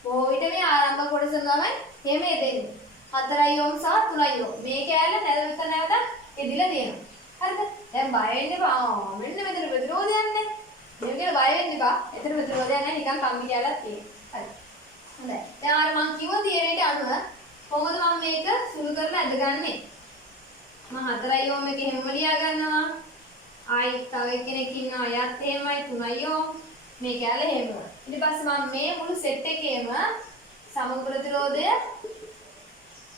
බොහෝ විට මේ ආරම්භ කොටස තමයි එහෙම යෙදෙන්නේ. 4 ඕම් සහ 3 ඕම්. මේ කෑල්ල නැවත නැවතත් යෙදිලා තියෙනවා. හරිද? දැන් බය වෙන්න එපා. මෙන්න මෙතන ප්‍රතිරෝධයක් නැහැ. මේක කියලා බය වෙන්න එපා. එතන ප්‍රතිරෝධයක් නැහැ. නිකන් කම්බි කෑල්ලක් තියෙනවා. හරි. හොඳයි. දැන් අර මම කිව්ව තියරේට අනුව කොහොමද මම මේක සුළු කරලා ඇදගන්නේ? මම 4 ඕම් එක එහෙම ලියා ගන්නවා. ආයි තව කෙනෙක් ඉන්නවා එයාත් එහෙමයි 3 ඕම්. මේ කැල එහෙම. ඊට පස්සේ මම මේ මුළු සෙට් එකේම සමග ප්‍රතිරෝධය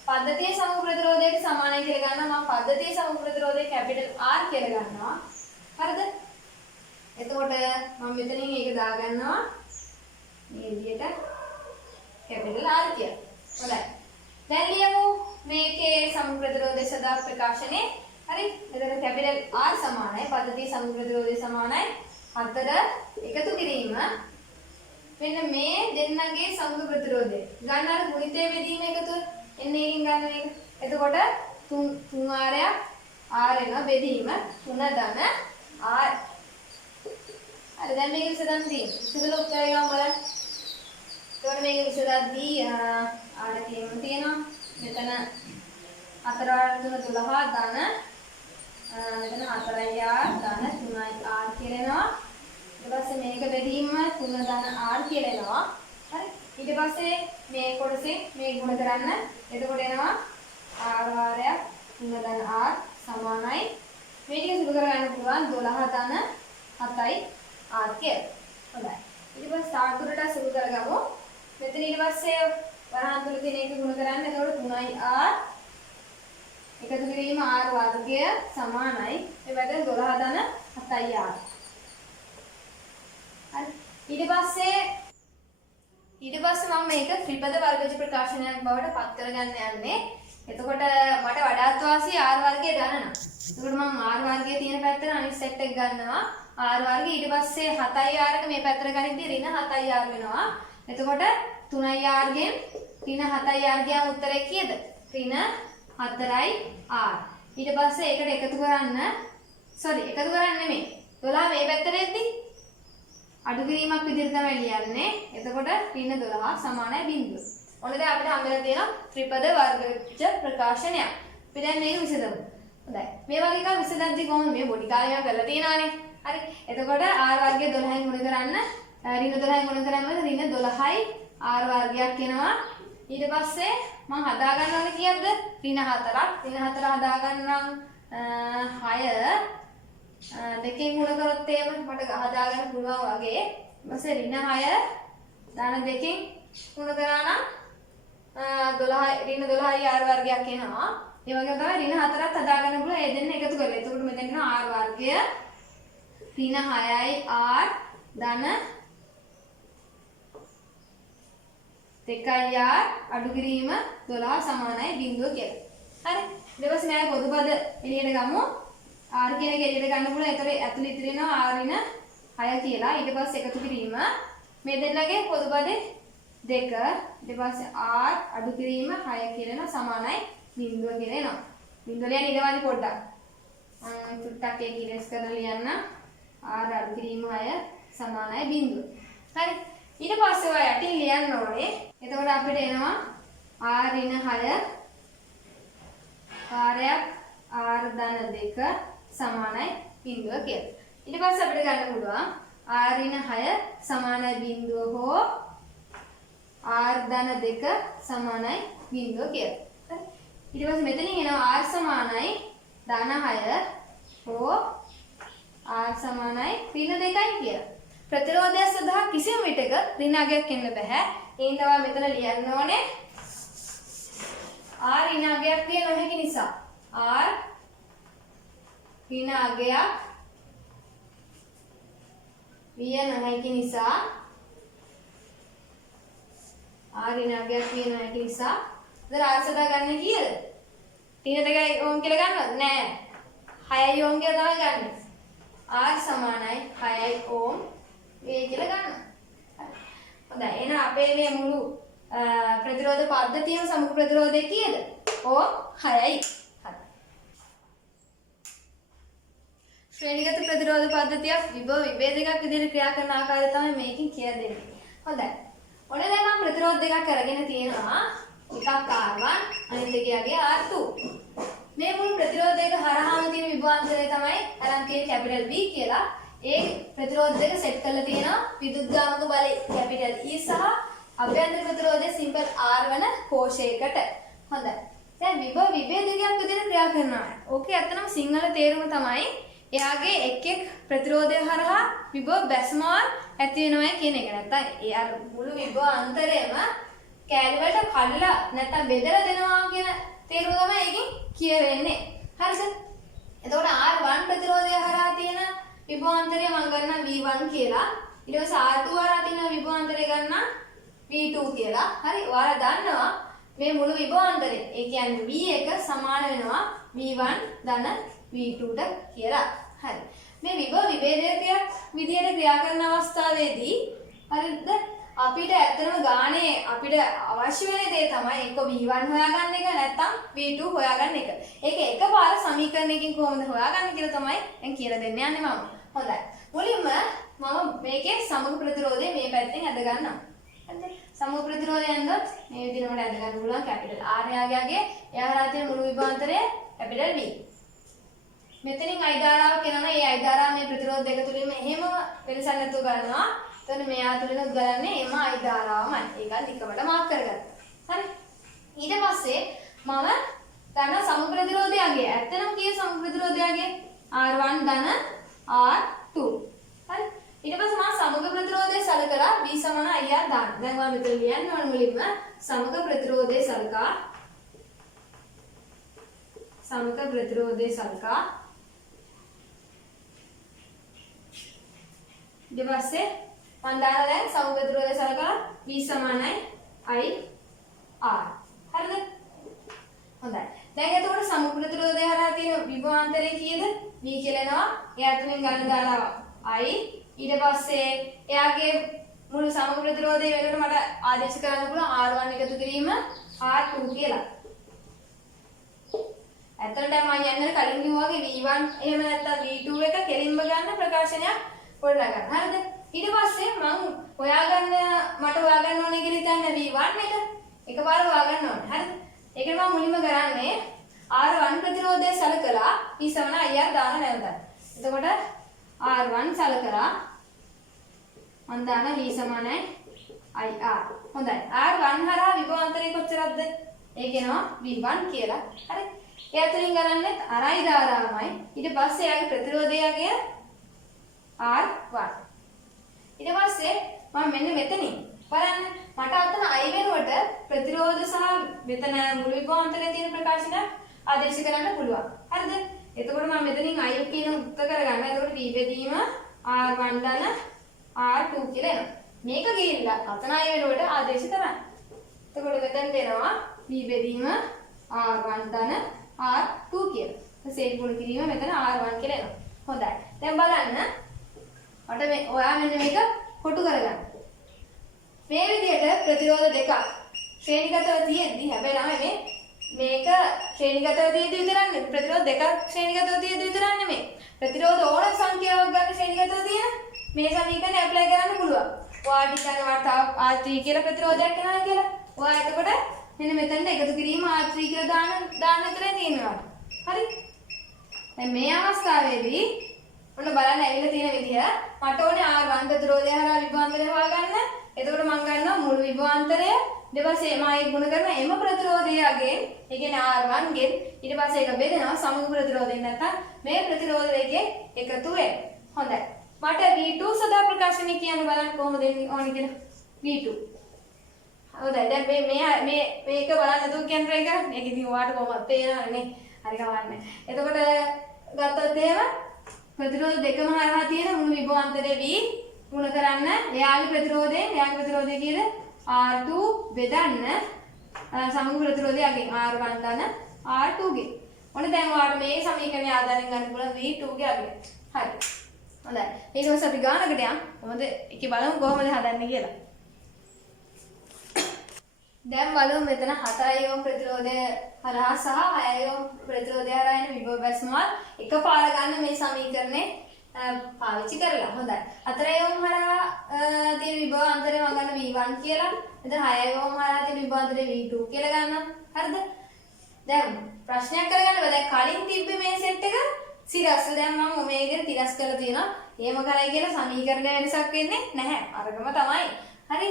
පද්ධතියේ සමග ප්‍රතිරෝධයට සමානයි කියලා ගන්නවා. මම පද්ධතියේ සමග ප්‍රතිරෝධය කැපිටල් R කියලා ගන්නවා. හරිද? එතකොට මම මෙතනින් ඒක දා ගන්නවා. මේ විදිහට කැපිටල් R කියලා. හොඳයි. දැන් ලියමු මේකේ සමග ප්‍රතිරෝධය සදා ප්‍රකාශනයේ. හරි? එතකොට කැපිටල් R සමානයි පද්ධතියේ සමග ප්‍රතිරෝධය සමානයි 4 එකතු කිරීම මෙන්න මේ දෙන්නගේ සමග ප්‍රතිරෝධය. ගන්න අර ගුණිතය බෙදීම එකතු එන්නේ එකකින් ගන්න මේක. එතකොට 3 වාරයක් R එන බෙදීම 3 ධන R. හරි දැන් මේක විසඳන්න තියෙන්නේ. ඉතින් උත්තරය ගමු බලන්න. එතකොට මේක විසඳද්දී ආර කියමු තියෙනවා. මෙතන 4 3 12 ධන මෙතන 4යි r ධන 3යි r කියලනවා. ඊට පස්සේ මේක බෙදීම 3 ධන r කියලනවා. හරි. ඊට පස්සේ මේ කොටසෙන් මේ ගුණ කරන්න. එතකොට එනවා r වාරයක් 3 ධන r සමානයි මේ ටික සුළු කරගන්න පුළුවන් 12 ධන 7යි r කියලා. හොඳයි. ඊට පස්සේ සාතුරට සුළු කරගමු. මෙතන ඊට පස්සේ වරහන් තුල තියෙන එක ගුණ කරන්න. එතකොට 3යි r එකතු කිරීම r වර්ගය සමානයි මේ වගේ 12 ධන 7යි r. හරි. ඊට පස්සේ මම මේක ත්‍රිපද වර්ගජ ප්‍රකාශනයක් බවට පත් කරගන්න යන්නේ. එතකොට මට වඩාත් වාසි r වර්ගය ගණන. එතකොට මම r වර්ගයේ තියෙන පැත්තට අනිත් සෙට් එක ගන්නවා. r වර්ගය ඊට පස්සේ 7i r එක මේ පැත්තට ගනිද්දී ඍණ 7i r වෙනවා. එතකොට 3i r ගෙන් ඍණ 7i r ගියාම උත්තරේ කීයද? ඍණ 4i r. ඊට පස්සේ ඒකට එකතු කරන්න එකතු කරන්නේ නෙමෙයි. 12 මේ පැත්තට එද්දි අඩු කිරීමක් විදිහට තමයි ලියන්නේ. එතකොට ඍණ 12 සමානයි බිඳුව. ඔන්න දැන් අපිට හම්බෙලා තියෙනවා ත්‍රිපද වර්ගජ ප්‍රකාශනයක්. අපි දැන් මේක විසඳමු. හොඳයි. මේ වගේ එකක් විසඳද්දි කොහොමද මේ පොඩි කාලේ මම කරලා තියෙනවානේ. හරි. එතකොට r වර්ගය 12න් ගුණ කරන්න ඍණ 12න් ගුණ කරාම ඍණ 12යි r වර්ගයක් එනවා. ඊට පස්සේ මම හදා ගන්න ඕනේ කීයක්ද? ඍණ 4ක්. ඍණ 4 හදා ගන්නම් 6 දෙකෙන් ගුණ කරොත් එහෙම මට හදා ගන්න පුළුවන් වගේ. ඊපස්සේ ඍණ 6 ධන දෙකෙන් ගුණ කරා නම් 12 ඍණ 12යි r වර්ගයක් එනවා. ඒ වගේම තමයි ඍණ 4ත් හදා ගන්න පුළුවන්. ඒ දෙන්න එකතු කරලා. එතකොට මෙතන එනවා r වර්ගය ඍණ 6යි r ධන 2යි r අඩු කිරීම 12 සමානයි බිඳුව කියලා. හරි. ඊට පස්සේ මම පොදුපද එළියට ගමු. r කියන එක එළියට ගන්න පුළුවන්. ඒතර ඇතුළේ ඉතිරි වෙනවා r ඍණ 6 කියලා. ඊට පස්සේ එකතු කිරීම මේ දෙන්නගේ පොදුපදේ 2. ඊට පස්සේ r අඩු කිරීම 6 කියලා සමානයි බිඳුව කියලා එනවා. බිඳුව ලියන්න ඊටවලි පොඩ්ඩක්. චුට්ටක් ඒක ඉරේස් කරලා ලියන්න. r අඩු කිරීම 6 සමානයි බිඳුව. හරි. ඊට පස්සේ ඔය යටින් ලියන්න ඕනේ. එතකොට අපිට එනවා r ඍණ 6 කාර්යයක් r ධන 2 සමානයි බිඳුව කියලා. ඊට පස්සේ අපිට ගන්න පුළුවන් r ඍණ 6 සමානයි බිඳුව හෝ r ධන 2 සමානයි බිඳුව කියලා. හරි. ඊට පස්සේ මෙතනින් එනවා r සමානයි ධන 6 හෝ r සමානයි ඍණ 2යි කියලා. ප්‍රතිරෝධය සඳහා කිසිම විටක ඍණ අගයක් එන්න බෑ. ඒ නිසා මෙතන ලියන්න ඕනේ r ඍණ අගයක් විය නොහැකි නිසා r ඍණ අගයක් විය නොහැකි නිසා r ඍණ අගයක් විය නොහැකි නිසා දැන් r සදා ගන්න කීයද? ඍණ 2යි ඕම් කියලා ගන්නවද? නෑ. 6යි ඕම් කියලා තමයි ගන්න. r සමානයි 6යි ඕම් මේ කියලා ගන්න. හොඳයි. එහෙනම් අපේ මේ මුළු ප්‍රතිරෝධ පද්ධතියම සමුහ ප්‍රතිරෝධය කීයද? ඕම් 6යි. හරි. ශ්‍රේණිගත ප්‍රතිරෝධ පද්ධතියක් විභව විභේදයක් විදිහට ක්‍රියා කරන ආකාරය තමයි මේකෙන් කියලා දෙන්නේ. හොඳයි. ඔන්න දැන් මම ප්‍රතිරෝධ දෙකක් අරගෙන තියෙනවා. එකක් R1 අනිත් එකගේ R2. මේ මුළු ප්‍රතිරෝධ දෙක හරහාම තියෙන විභවාන්තරය තමයි අරන් තියෙන කැපිටල් V කියලා. ඒ ප්‍රතිරෝධ දෙක සෙට් කරලා තියෙනවා විදුද්ගාමක බලය කැපිටල් E සහ අභ්‍යන්තර ප්‍රතිරෝධය සිම්පල් R වන කෝෂයකට. හොඳයි. දැන් විභව විභේදකයක් විදිහට ක්‍රියා කරනවා. ඕකේ අතනම සිංහල තේරුම තමයි එයාගේ එක් ප්‍රතිරෝධය හරහා විභව බැස්මාල් ඇති වෙනවා කියන එක. නැත්තම් ඒ අර මුළු විභවාන්තරයම කැලි වලට කඩලා නැත්තම් බෙදලා දෙනවා කියන තේරුම තමයි ඒකෙන් කියවෙන්නේ. හරිද? එතකොට R1 ප්‍රතිරෝධය හරහා තියෙන විභවාන්තරය මම ගන්නවා V1 කියලා. ඊට පස්සේ R2 හරහා තියෙන විභවාන්තරය ගන්නවා V2 කියලා. හරි. ඔයාලා දන්නවා මේ මුළු විභවාන්තරය ඒ කියන්නේ V1 සමාන වෙනවා V1 ධන V2ට කියලා. හරි. මේ විභව විභේදකයක් විදියට ක්‍රියා කරන අවස්ථාවේදී හරිද? අපිට ඇත්තටම ගානේ අපිට අවශ්‍ය වෙන දේ තමයි එක V1 හොයාගන්න එක නැත්නම් V2 හොයාගන්න එක. ඒක එකපාර සමීකරණයකින් කොහොමද හොයාගන්නේ කියලා තමයි දැන් කියලා දෙන්න යන්නේ මම. හොඳයි. මුලින්ම මම මේකේ සමග ප්‍රතිරෝධය මේ පැත්තෙන් අද ගන්නවා. හරිද? සමග ප්‍රතිරෝධය ඇඳොත් මේ විදිහට අද ගන්න පුළුවන් කැපිටල් R යාගේ එහා තියෙන මුළු විභවාන්තරය කැපිටල් V. මෙතනින් I ධාරාව කියනවා. මේ I ධාරාව මේ ප්‍රතිරෝධ දෙක තුලින්ම එහෙම වෙනසක් නැතුව ගන්නවා. එතන මෙයා තුලිනුත් ගලන්නේ එම I ධාරාවමයි. ඒක ලිකවට මාක් කරගත්තා. හරි. ඊට පස්සේ මම ගන්න සමග ප්‍රතිරෝධයගේ ඇත්තනම් කීය සමග ප්‍රතිරෝධයගේ R1 ධන R2. හරි. ඊට පස්සේ මම සමග ප්‍රතිරෝධය සලකලා V සමාන IR දාන්න. දැන් මම මෙතන ලියන්න ඕන මුලින්ම සමග ප්‍රතිරෝධය සලකා ඊට පස්සේ මම දාලා දැන් සමග ප්‍රතිරෝධය සලකලා V සමානයි IR. හරිද? හොඳයි. දැන් එතකොට සමග ප්‍රතිරෝධය හරහා තියෙන විභවාන්තරය කීයද? V කියලා එනවා. එයා තුලින් ගන්න ධාරාව I. ඊට පස්සේ එයාගේ මුළු සමග ප්‍රතිරෝධය වෙනකොට මට ආදේශ කරන්න පුළුවන් R1 එකතු කිරීම R2 කියලා. ඇත්තටම මම යන්න කලින් කිව්වා වගේ V1 එහෙම නැත්නම් V2 එක කෙලින්ම ගන්න ප්‍රකාශනයක් පොඩ්ඩක් ගන්න. හරිද? ඊට පස්සේ මට හොයාගන්න ඕනේ කියලා හිතන්න V1 එක එකපාර හොයාගන්න ඕනේ. හරිද? ඒකට මම මුලින්ම කරන්නේ R1 ප්‍රතිරෝධය සලකලා V සමාන IR දාන නැවතත්. එතකොට R1 සලකලා මම දාන V සමානයි IR. හොඳයි. R1 හරහා විභවාන්තරය කොච්චරක්ද? ඒක එනවා V1 කියලා. හරි. ඒ අතරින් ගන්නන්නේ අරයි ධාරාවමයි. ඊට පස්සේ යාගේ ප්‍රතිරෝධයගේ R1. ඊට පස්සේ මම මෙන්න මෙතනින් බලන්න මට අතන I වෙනුවට ප්‍රතිරෝධ සහ මෙතන මුළු විභවාන්තරයේ තියෙන ප්‍රකාශන ආදේශ කරන්න පුළුවන්. හරිද? එතකොට මම මෙතනින් I කියන උත්තර කරගන්න. එතකොට V බෙදීම R1 ධන R2 කියලා එනවා. මේක ගිහිල්ලා අතන I වෙනුවට ආදේශ කරන්න. එතකොට මෙතන දෙනවා V බෙදීම R1 ධන R2 කියලා. ඊට ගුණ කිරීම මෙතන R1 කියලා එනවා. හොඳයි. දැන් බලන්න මට මේ ඔයා මෙන්න මේක කොටු කරගන්න. මේ විදිහට ප්‍රතිරෝධ දෙකක් ශ්‍රේණිගතව තියෙද්දි හැබැයි මේක ශ්‍රේණිගතව තියෙද්දි විතරක් නෙමෙයි ප්‍රතිරෝධ දෙකක් ශ්‍රේණිගතව තියෙද්දි විතරක් නෙමෙයි ප්‍රතිරෝධ ඕන සංඛ්‍යාවක් ගන්න ශ්‍රේණිගතව තියෙන මේ සමීකරණය ඇප්ලයි කරන්න පුළුවන්. ඔයාට හිතන්න වට R3 කියලා ප්‍රතිරෝධයක් එනවා කියලා. ඔයා එතකොට මෙන්න මෙතනට එකතු කිරීම R3 කියලා දාන්න විතරයි තියෙනවා. හරි? දැන් මේ අවස්ථාවේදී ඔන්න බලන්න ඇවිල්ලා තියෙන විදිහ මට ඕනේ R1 ප්‍රතිරෝධය හරහා විභවාන්තරය හොයාගන්න. එතකොට මම ගන්නවා මුළු විභවාන්තරය ඊට පස්සේ මම ගුණ කරන එම ප්‍රතිරෝධයගෙන් ඒ කියන්නේ R1 ගෙන් ඊට පස්සේ ඒක බෙදෙනවා සමග ප්‍රතිරෝධයෙන් නැත්නම් මේ ප්‍රතිරෝධ දෙකේ එකතු වෙන. හොඳයි. මට V2 සදා ප්‍රකාශනය කියන්න බලන්න කොහොමද ඕනේ කියලා. V2. හොඳයි. දැන් මේක බලන්න නේද කියන එක. මේක ඉතින් ඔයාලට කොහොමද පේනවනේ. හරි කවන්නේ. එතකොට ගත්තොත් එහෙම ප්‍රතිරෝධ දෙකම හරහා තියෙන මුළු විභවාන්තරය V ගුණ කරන්න එයාගේ ප්‍රතිරෝධය කීයද R2 බෙදන්න සමග ප්‍රතිරෝධයගෙන් R1 ධන R2 ගෙන්. ඔන්න දැන් ඔයාලට මේ සමීකරණය ආදාරයෙන් ගන්න පුළුවන් V2 ගේ අගය. හරි. හොඳයි. ඊට පස්සේ අපි ගානකට යමු. කොහොමද ඒක බලමු කොහොමද හදන්නේ කියලා. දැන් බලමු මෙතන 4 ඕම් ප්‍රතිරෝධය හරහා සහ 6 ඕම් ප්‍රතිරෝධය හරහා එන විභව බැස්මල් එකපාර ගන්න මේ සමීකරණේ පාවිච්චි කරලා. හොඳයි. 4 ඕම් හරහා තියෙන විභව අන්තරය මම ගන්න V1 කියලා. එතන 6 ඕම් හරහා තියෙන විභව අන්තරය V2 කියලා ගන්නවා. හරිද? දැන් ප්‍රශ්නයක් කරගන්න බෑ. දැන් කලින් තිබ්බේ මේ සෙට් එක සිරස්. දැන් මම මේ විදිහට තිරස් කරලා තියෙනවා. එහෙම කරයි කියලා සමීකරණ වෙනසක් වෙන්නේ නැහැ. අරගම තමයි. හරි?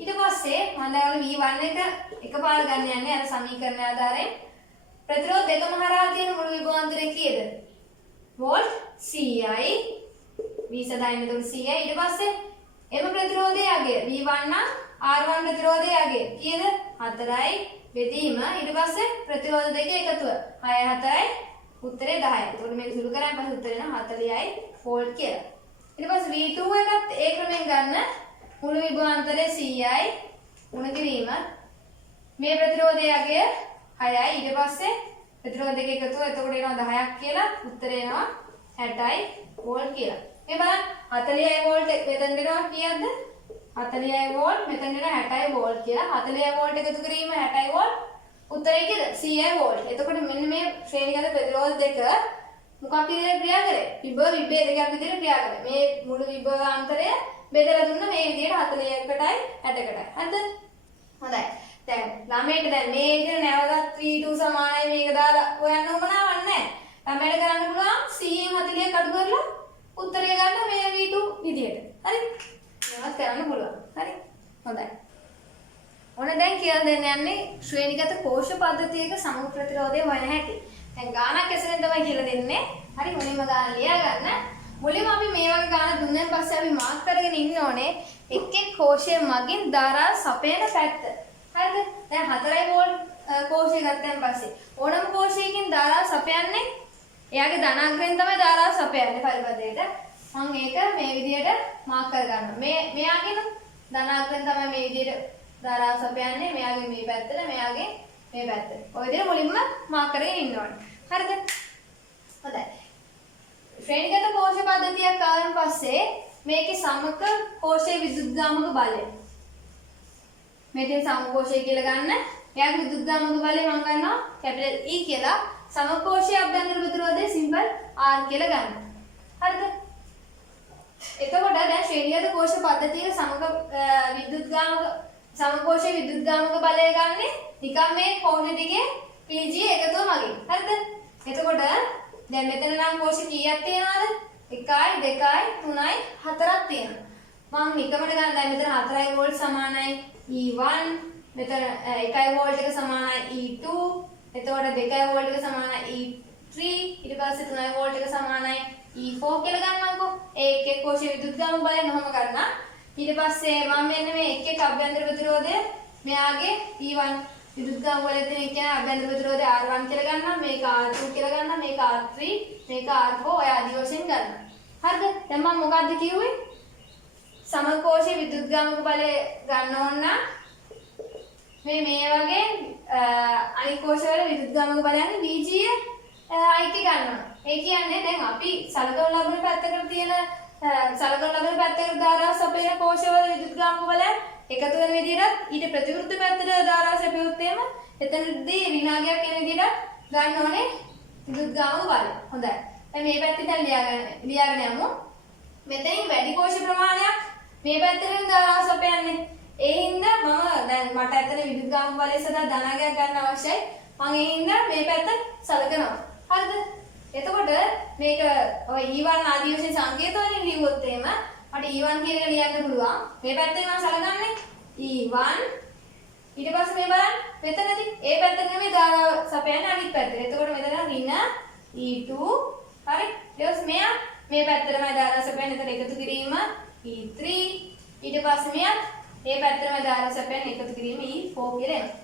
ඊට පස්සේ මම දැන් V1 එක එකපාර ගන්න යන්නේ අර සමීකරණ ආධාරයෙන්. ප්‍රතිරෝධ දෙකම හරහා තියෙන මුළු විභවාන්තරය කීයද? වෝල්ට් 100යි. V සදායින් එතකොට 100යි. ඊට පස්සේ එම ප්‍රතිරෝධයේ අගය V1 නම් R1 ප්‍රතිරෝධයේ අගය කීයද? 4යි. බෙදීම ඊට පස්සේ ප්‍රතිරෝධ දෙක එකතුව 6 7යි. උත්තරේ 10යි. එතකොට මේක සුළු කරාම පස්සේ උත්තරේ නම් 40යි වෝල්ට් කියලා. ඊට පස්සේ V2 එකත් ඒ ක්‍රමෙන් ගන්න මුළු විභවාන්තරය 100යි ගුණ කිරීම මේ ප්‍රතිරෝධයේ අගය 6යි. ඊට පස්සේ ප්‍රතිරෝධ දෙක එකතුව එතකොට එනවා 10ක් කියලා උත්තරේ එනවා 60යි වෝල්ට් කියලා. මේ බලන්න 40යි වෝල්ට් මෙතන දෙනවා කීයක්ද? 40යි වෝල්ට් මෙතන දෙනවා 60යි වෝල්ට් කියලා. 40යි වෝල්ට් එකතු කිරීම 60යි වෝල්ට් උත්තරේ කීයද? 100යි වෝල්ට්. එතකොට මෙන්න මේ ශ්‍රේණිගත ප්‍රතිරෝධ දෙක මොකක් විදිහට ක්‍රියා කරේ? විභව විභේදකයක් විදිහට ක්‍රියා කරේ. මේ මුළු විභවාන්තරය බෙදලා දුන්න මේ විදිහට 41ටයි 60කටයි. හරිද? හොඳයි. දැන් ළමයට දැන් මේ විදිහට නැවගත් v2 සමානයි මේක දාලා හොයන්න උවමනාවක් නැහැ. ළමයට කරන්න පුළුවන් 100න් 40ක් අඩු කරලා උත්තරය ගන්න මේ v2 විදිහට. හරි? මේවත් කරන්න පුළුවන්. හරි? හොඳයි. ඔන්න දැන් කියලා දෙන්න යන්නේ ශ්‍රේණිගත කෝෂ පද්ධතියක සමග ප්‍රතිරෝධය හොයන හැටි. දැන් ගානක් ඇසෙන් තමයි කියලා දෙන්නේ. හරි මුලින්ම ගාන ලියා ගන්න. මුලින්ම අපි මේ වගේ ගාන දුන්නාන් පස්සේ අපි මාක් කරගෙන ඉන්න ඕනේ එක් එක් කෝෂයේ මගින් ධාරා සපයන පැත්ත. හරිද? දැන් 4 වෝල්ට් කෝෂය ගත්තන් පස්සේ ඕනම කෝෂයකින් ධාරා සපයන්නේ එයාගේ ධනාග්‍රයෙන් තමයි ධාරා සපයන්නේ පරිපථයට. මම ඒක මේ විදිහට මාක් කර ගන්නවා. මෙයාගේ ධනාග්‍රයෙන් තමයි මේ විදිහට ධාරා සපයන්නේ. මෙයාගේ මේ පැත්තට මෙයාගේ මේ පැත්තට. ඔය විදිහට මුලින්ම මාක් කරගෙන ඉන්න ඕනේ. හරිද? හොඳයි. ශ්‍රේණිගත කෝෂ පද්ධතියක් ආවන් පස්සේ මේකේ සමක කෝෂයේ විදුද්ගාමක බලය. මේකෙන් සමක කෝෂය කියලා ගන්න. එයාගේ විදුද්ගාමක බලය මම ගන්නවා කැපිටල් E කියලා. සමක කෝෂයේ අභ්‍යන්තර ප්‍රතිරෝධය සිම්පල් R කියලා ගන්න. හරිද? එතකොට දැන් ශ්‍රේණිගත කෝෂ පද්ධතියේ සමක කෝෂයේ විදුද්ගාමක බලය ගන්නෙ නිකම් මේ කෝෂ දිගේ PG එකතුව මගින්. හරිද? එතකොට දැන් මෙතන නම් කෝෂ කීයක් තියෙනවද? 1යි 2යි 3යි 4ක් තියෙනවා. මම නිකමට ගන්න දැන් මෙතන 4යි වෝල්ට් සමානයි E1, මෙතන 1යි වෝල්ට් එක සමානයි E2, එතකොට 2යි වෝල්ට් එක සමානයි E3, ඊට පස්සේ 3යි වෝල්ට් එක සමානයි E4 කියලා ගන්නම්කෝ. ඒ එක එක කෝෂයේ විදුද්ගාමක බලය නොහම ගන්නවා. ඊට පස්සේ මම මෙන්න මේ එක එක අභ්‍යන්තර ප්‍රතිරෝධය මෙයාගේ E1 විදුද්ගාමක බලය තියෙන එක අභ්‍යන්තර ප්‍රතිරෝධය R1 කියලා ගන්නවා. මේක R2 කියලා ගන්නවා. මේක R3, මේක R4 ඔය ආදී වශයෙන් ගන්නවා. හරිද? දැන් මම මොකද්ද කිව්වේ? සමකෝෂයේ විදුද්ගාමක බලය ගන්න ඕන නම් මේ වගේ අනිත් කෝෂවල විදුද්ගාමක බලයන් Vg අයිති ගන්නවා. ඒ කියන්නේ දැන් අපි සලකන ලබන පැත්තකට තියෙන සලකන ලබන පැත්තකට ධාරා සපයන කෝෂවල විදුද්ගාමක බලයන් එකතු වෙන විදිහට ඊට ප්‍රතිවිරුද්ධ පැත්තට ධාරා සපයුත් එහෙම එතනදී විනාගයක් එන විදිහට ගන්න ඕනේ විදුද්ගාමක බලය. හොඳයි. දැන් මේ පැත්තේ දැන් ලියාගෙන යමු. මෙතනින් වැඩි කෝෂ ප්‍රමාණයක් මේ පැත්තෙන් ධාරා සපයන්නේ. ඒ හින්දා මම දැන් මට ඇත්තට විදුද්ගාමක බලය සදා ධනාගයක් ගන්න අවශ්‍යයි. මම ඒ හින්දා මේ පැත්ත සලකනවා. හරිද? එතකොට මේක ඔය E1 ආදී වශයෙන් සංකේත වලින් ලියුවොත් එහෙම මට E1 කියන එක ලියන්න පුළුවන්. මේ පැත්තේ මම සලකන්නේ E1 ඊට පස්සේ මේ බලන්න මෙතනදී ඒ පැත්තට නෙමෙයි ධාරාව සපයන්නේ අනිත් පැත්තට. එතකොට මෙතන ඍණ E2 හරි. ඊට පස්සේ මෙයා මේ පැත්තටමයි ධාරාව සපයන්නේ. එතන එකතු කිරීම E3 ඊට පස්සේ මෙයා මේ පැත්තටමයි ධාරාව සපයන්නේ. එකතු කිරීම E4 කියලා එනවා.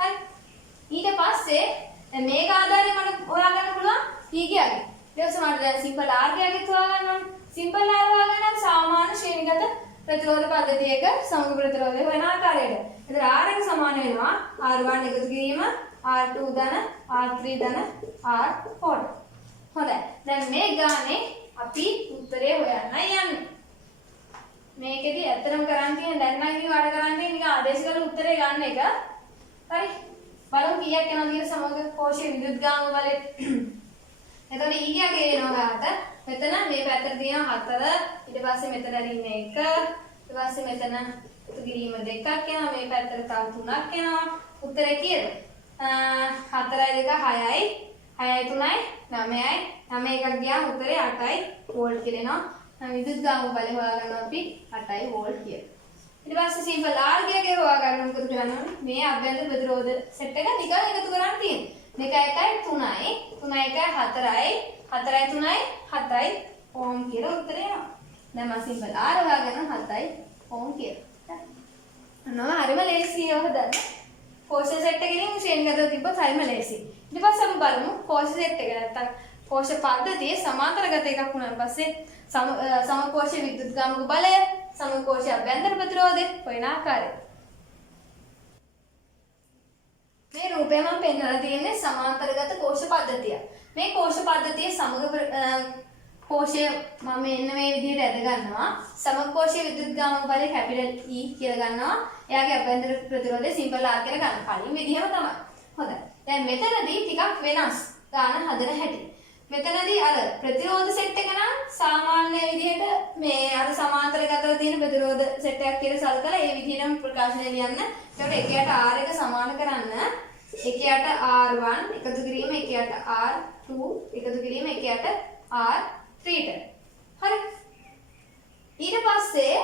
හරි. ඊට පස්සේ දැන් මේක ආධාරයෙන් මට හොයාගන්න පුළුවන් E ගියාගේ. ඊට පස්සේ මට දැන් සිම්පල් R ගියාගෙත් හොයාගන්න ඕනේ. සිම්පල් R හොයාගන්න සාමාන්‍ය ශ්‍රේණිගත ප්‍රතිරෝධ පද්ධතියක සමග ප්‍රතිරෝධය වෙන ආකාරයට. එතන R එක සමාන වෙනවා R1 එකතු කිරීම R2 ධන R3 ධන R4. හොඳයි. දැන් මේ ගානේ අපි උත්තරේ හොයන්නයි යන්නේ. මේකෙදි ඇත්තටම කරන් තියෙන දැන් නම් ඉතින් වැඩ කරන් තියෙන නිකන් ආදේශ කරලා උත්තරේ ගන්න එක. හරි. බලමු කීයක් යනවද කියලා සමග කෝෂයේ විදුද්ගාමක බලය. එතකොට E ගියාගේ වෙනවා ගාත. මෙතන මේ පැත්තට තියෙනවා 4 ඊට පස්සේ මෙතන රින් 1 ඊට පස්සේ මෙතන එකතු කිරීම 2ක් යනවා මේ පැත්තට තව 3ක් යනවා උත්තරේ කීයද 4යි 2යි 6යි 6යි 3යි 9යි 9 එකක් ගියාම උත්තරේ 8යි වෝල්ට් කියලා එනවා විදුද්ගාමක බලය හොයාගන්නවා අපි 8යි වෝල්ට් කියලා ඊට පස්සේ සිම්පල් R ගියගේ හොයාගන්න මොකද කරන්න ඕනේ මේ අභ්‍යන්තර ප්‍රතිරෝධ සෙට් එක නිකන් එකතු කරන්න තියෙන්නේ 2 1යි 3යි 3 1යි 4යි 4යි 3යි 7යි ඕම් කියලා උත්තරේ එනවා. දැන් මම සිම්පල් R හොයාගෙන 7යි ඕම් කියලා. නම හරිම ලේසියි හොදන්න. කෝෂ සෙට් එකකින් ශ්‍රේණිගතව තිබ්බොත් හරිම ලේසියි. ඊට පස්සේ අපි බලමු කෝෂ සෙට් එක නැත්තම් කෝෂ පද්ධතියේ සමාන්තරගත එකක් වුණාන් පස්සේ සමකෝෂ විදුද්ගාමක බලය, සමකෝෂ අභ්‍යන්තර ප්‍රතිරෝධය හොයන ආකාරය. මේ රූපය මම පෙන්වලා තියෙන්නේ සමාන්තරගත කෝෂ පද්ධතිය. මේ කෝෂ පද්ධතියේ සමග කෝෂය මම මෙන්න මේ විදිහට ඇද ගන්නවා. සමකෝෂයේ විදුද්ගාමක බලය කැපිටල් E කියලා ගන්නවා. එයාගේ අභ්‍යන්තර ප්‍රතිරෝධය සිම්පල් R කියලා ගන්න. කලින් විදිහම තමයි. හොඳයි. දැන් මෙතනදී ටිකක් වෙනස් ගාන හදන හැටි. මෙතනදී අර ප්‍රතිරෝධ සෙට් එක නම් සාමාන්‍ය විදිහට මේ අර සමාන්තරගතව තියෙන ප්‍රතිරෝධ සෙට් එකක් කියලා සලකලා ඒ විදිහටම ප්‍රකාශනය ලියන්න. ඒකට එකයට R එක සමාන කරන්න. එකයට R1 එකතු කිරීම එකයට R2 එකතු කිරීම එකයට R3ට. හරි. ඊට පස්සේ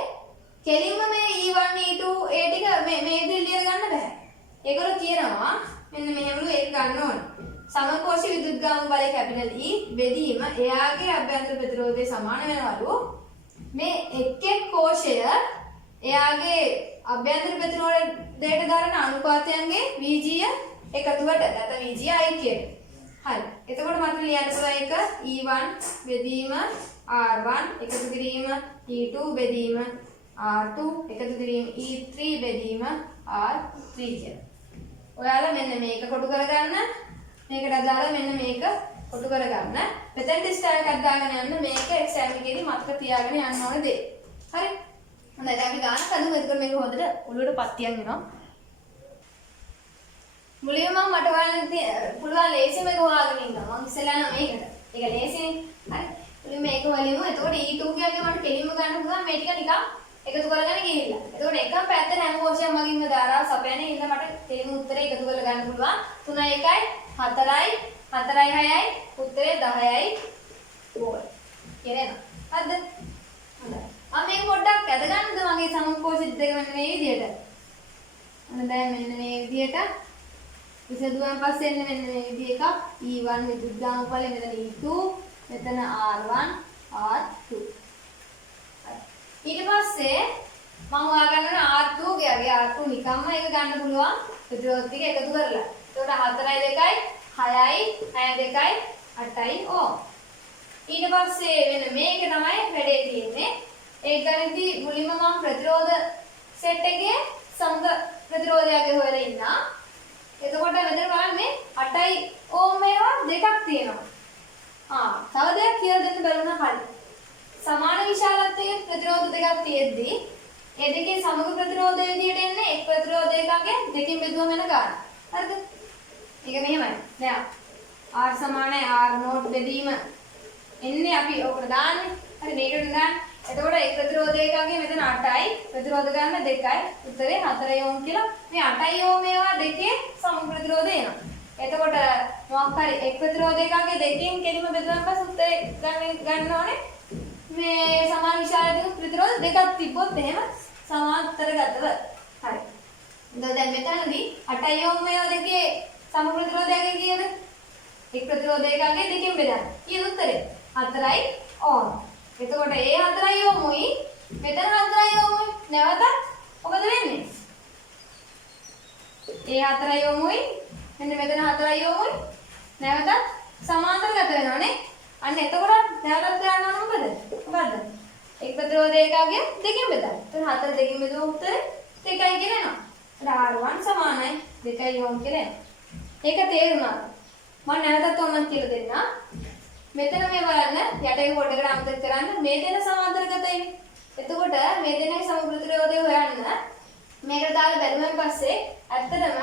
කෙලින්ම මේ E1 E2 ඒ ටික මේ විදිහට ලියලා ගන්න බෑ. ඒගොල්ලෝ කියනවා මෙන්න මෙහෙමලු ඒක ගන්න ඕනේ. සමකෝෂී විදුද්ගාමක බලය කැපිටල් E බෙදීම එයාගේ අභ්‍යන්තර ප්‍රතිරෝධය සමාන වෙනවලු මේ එක් කෝෂය එයාගේ අභ්‍යන්තර ප්‍රතිරෝධයට දරන අනුපාතයන්ගේ Vg එකතුවට නැත්නම් Vg යික්‍යයට. හරි. එතකොට මට ලියන්න පුළුවන් එක E1 බෙදීම R1 එකතු කිරීම E2 බෙදීම R2 එකතු කිරීම E3 බෙදීම R3 කියලා. ඔයාලා මෙන්න මේක කොටු කරගන්න. මේකට අදාළ මෙන්න මේක කොටු කරගන්න. මෙතෙන් ස්ටාර් එකක් දාගෙන යන්න මේක එක්සෑම් එකේදී මතක තියාගෙන යන්න ඕනේ දේ. හරි. හොඳයි දැන් අපි ගන්න කලින් එතකොට මේක හොඳට ඔළුවට පත්තියන් වෙනවා. මුලින්ම මට හොයන්න පුළුවන් ලේසිම එක හොයාගෙන ඉන්නවා. මම ඉස්සෙල්ලා නම් මේකට. ඒක ලේසිනේ. හරි. මුලින්ම මේක වලින්ම එතකොට E2 කියගේ මට පිළිම ගන්න පුළුවන් මේ ටික නිකන් එකතු කරගෙන ගිහිල්ලා. එතකොට එකම පැත්තේ හැම කෝෂයක් මගින්ම දාලා සපයන්නේ ඉන්න මට තේරුම් උත්තරේ එකතු කරලා ගන්න පුළුවන්. 3 1යි 4යි 4යි 6යි උත්තරේ 10යි බෝල්. කියනේද? හරිද? හොඳයි. මම මේක පොඩ්ඩක් අද ගන්නද මගේ සමකෝෂ දෙක මෙන්න මේ විදිහට. අන්න දැන් මෙන්න මේ විදිහට විසඳුවන් පස්සේ එන්නේ මෙන්න මේ විදිහ එකක්. E1 විදුද්ගාමක බලය මෙතන E2 මෙතන R1 R2. ඊට පස්සේ මම හොයාගන්න R2 ගියාගේ R2 නිකම්ම ඒක ගන්න පුළුවන් ප්‍රතිරෝධ ටික එකතු කරලා. එතකොට 4යි 2යි 6යි 6 2යි 8යි ඕ. ඊට පස්සේ වෙන මේක තමයි වැඩේ තියෙන්නේ. ඒ ගණිතී මුලින්ම මම ප්‍රතිරෝධ සෙට් එකේ සමග ප්‍රතිරෝධයගේ හොයලා ඉන්නා. එතකොට මෙතන බලන්න මේ 8යි ඕම් මේවා දෙකක් තියෙනවා. තව දෙයක් කියලා දෙන්න බැලුණා හරි. සමාන විශාලත්වයේ ප්‍රතිරෝධ දෙකක් තියෙද්දී ඒ දෙකේ සමග ප්‍රතිරෝධය විදිහට එන්නේ එක් ප්‍රතිරෝධයකගේ දෙකින් බෙදුවම වෙන ගාන. හරිද? ඒක මෙහෙමයි. දැන් R සමානයි R නෝට් බෙදීම එන්නේ අපි ඔකට දාන්නේ. හරි මේකට දාන්න. එතකොට එක් ප්‍රතිරෝධයකගේ මෙතන 8යි ප්‍රතිරෝධ ගන්න 2යි උත්තරේ 4 ඕම් කියලා. මේ 8 ඕම් ඒවා දෙකේ සමග ප්‍රතිරෝධය එනවා. එතකොට මොකක් හරි එක් ප්‍රතිරෝධයකගේ දෙකෙන් කෙලිම බෙදුවම පස්සේ උත්තරේ ගන්න ඕනේ. මේ සමාන විශාලත්වයේ ප්‍රතිරෝධ දෙකක් තිබ්බොත් එහෙම සමාන්තරගතව. හරි. දැන් මෙතනදී 8 ඕම් මේවා දෙකේ සම ප්‍රතිරෝධයක කීයද? එක් ප්‍රතිරෝධයකගේ දෙකෙන් බෙදන්න. කීයද උත්තරේ? 4යි ඕම්. එතකොට ඒ 4යි ඕමුයි මෙතන 4යි ඕමුයි නැවතත් මොකද වෙන්නේ? ඒ 4යි ඕමුයි මෙන්න මෙතන 4යි ඕමුයි නැවතත් සමාන්තරගත වෙනවනේ. අන්න එතකොට නැවතත් ගන්න ඕන මොකද? මොකද්ද? එක් ප්‍රතිරෝධයකගේ දෙකෙන් බෙදන්න. එතන 4 දෙකෙන් බෙදුවොත් උත්තරේ 2යි කියලා එනවා. R1 සමානයි 2යි ඕම් කියලා එනවා. ඒක තේරුණාද? මම නැවතත් ඔන්න කියලා දෙන්නම්. මෙතන මේ බලන්න යටේ කොටකට අමතක කරන්න මේ දෙන සමාන්තරගතයි. එතකොට මේ දෙනගේ සම ප්‍රතිරෝධය හොයන්න මේකට දාලා බැලුවෙන් පස්සේ ඇත්තටම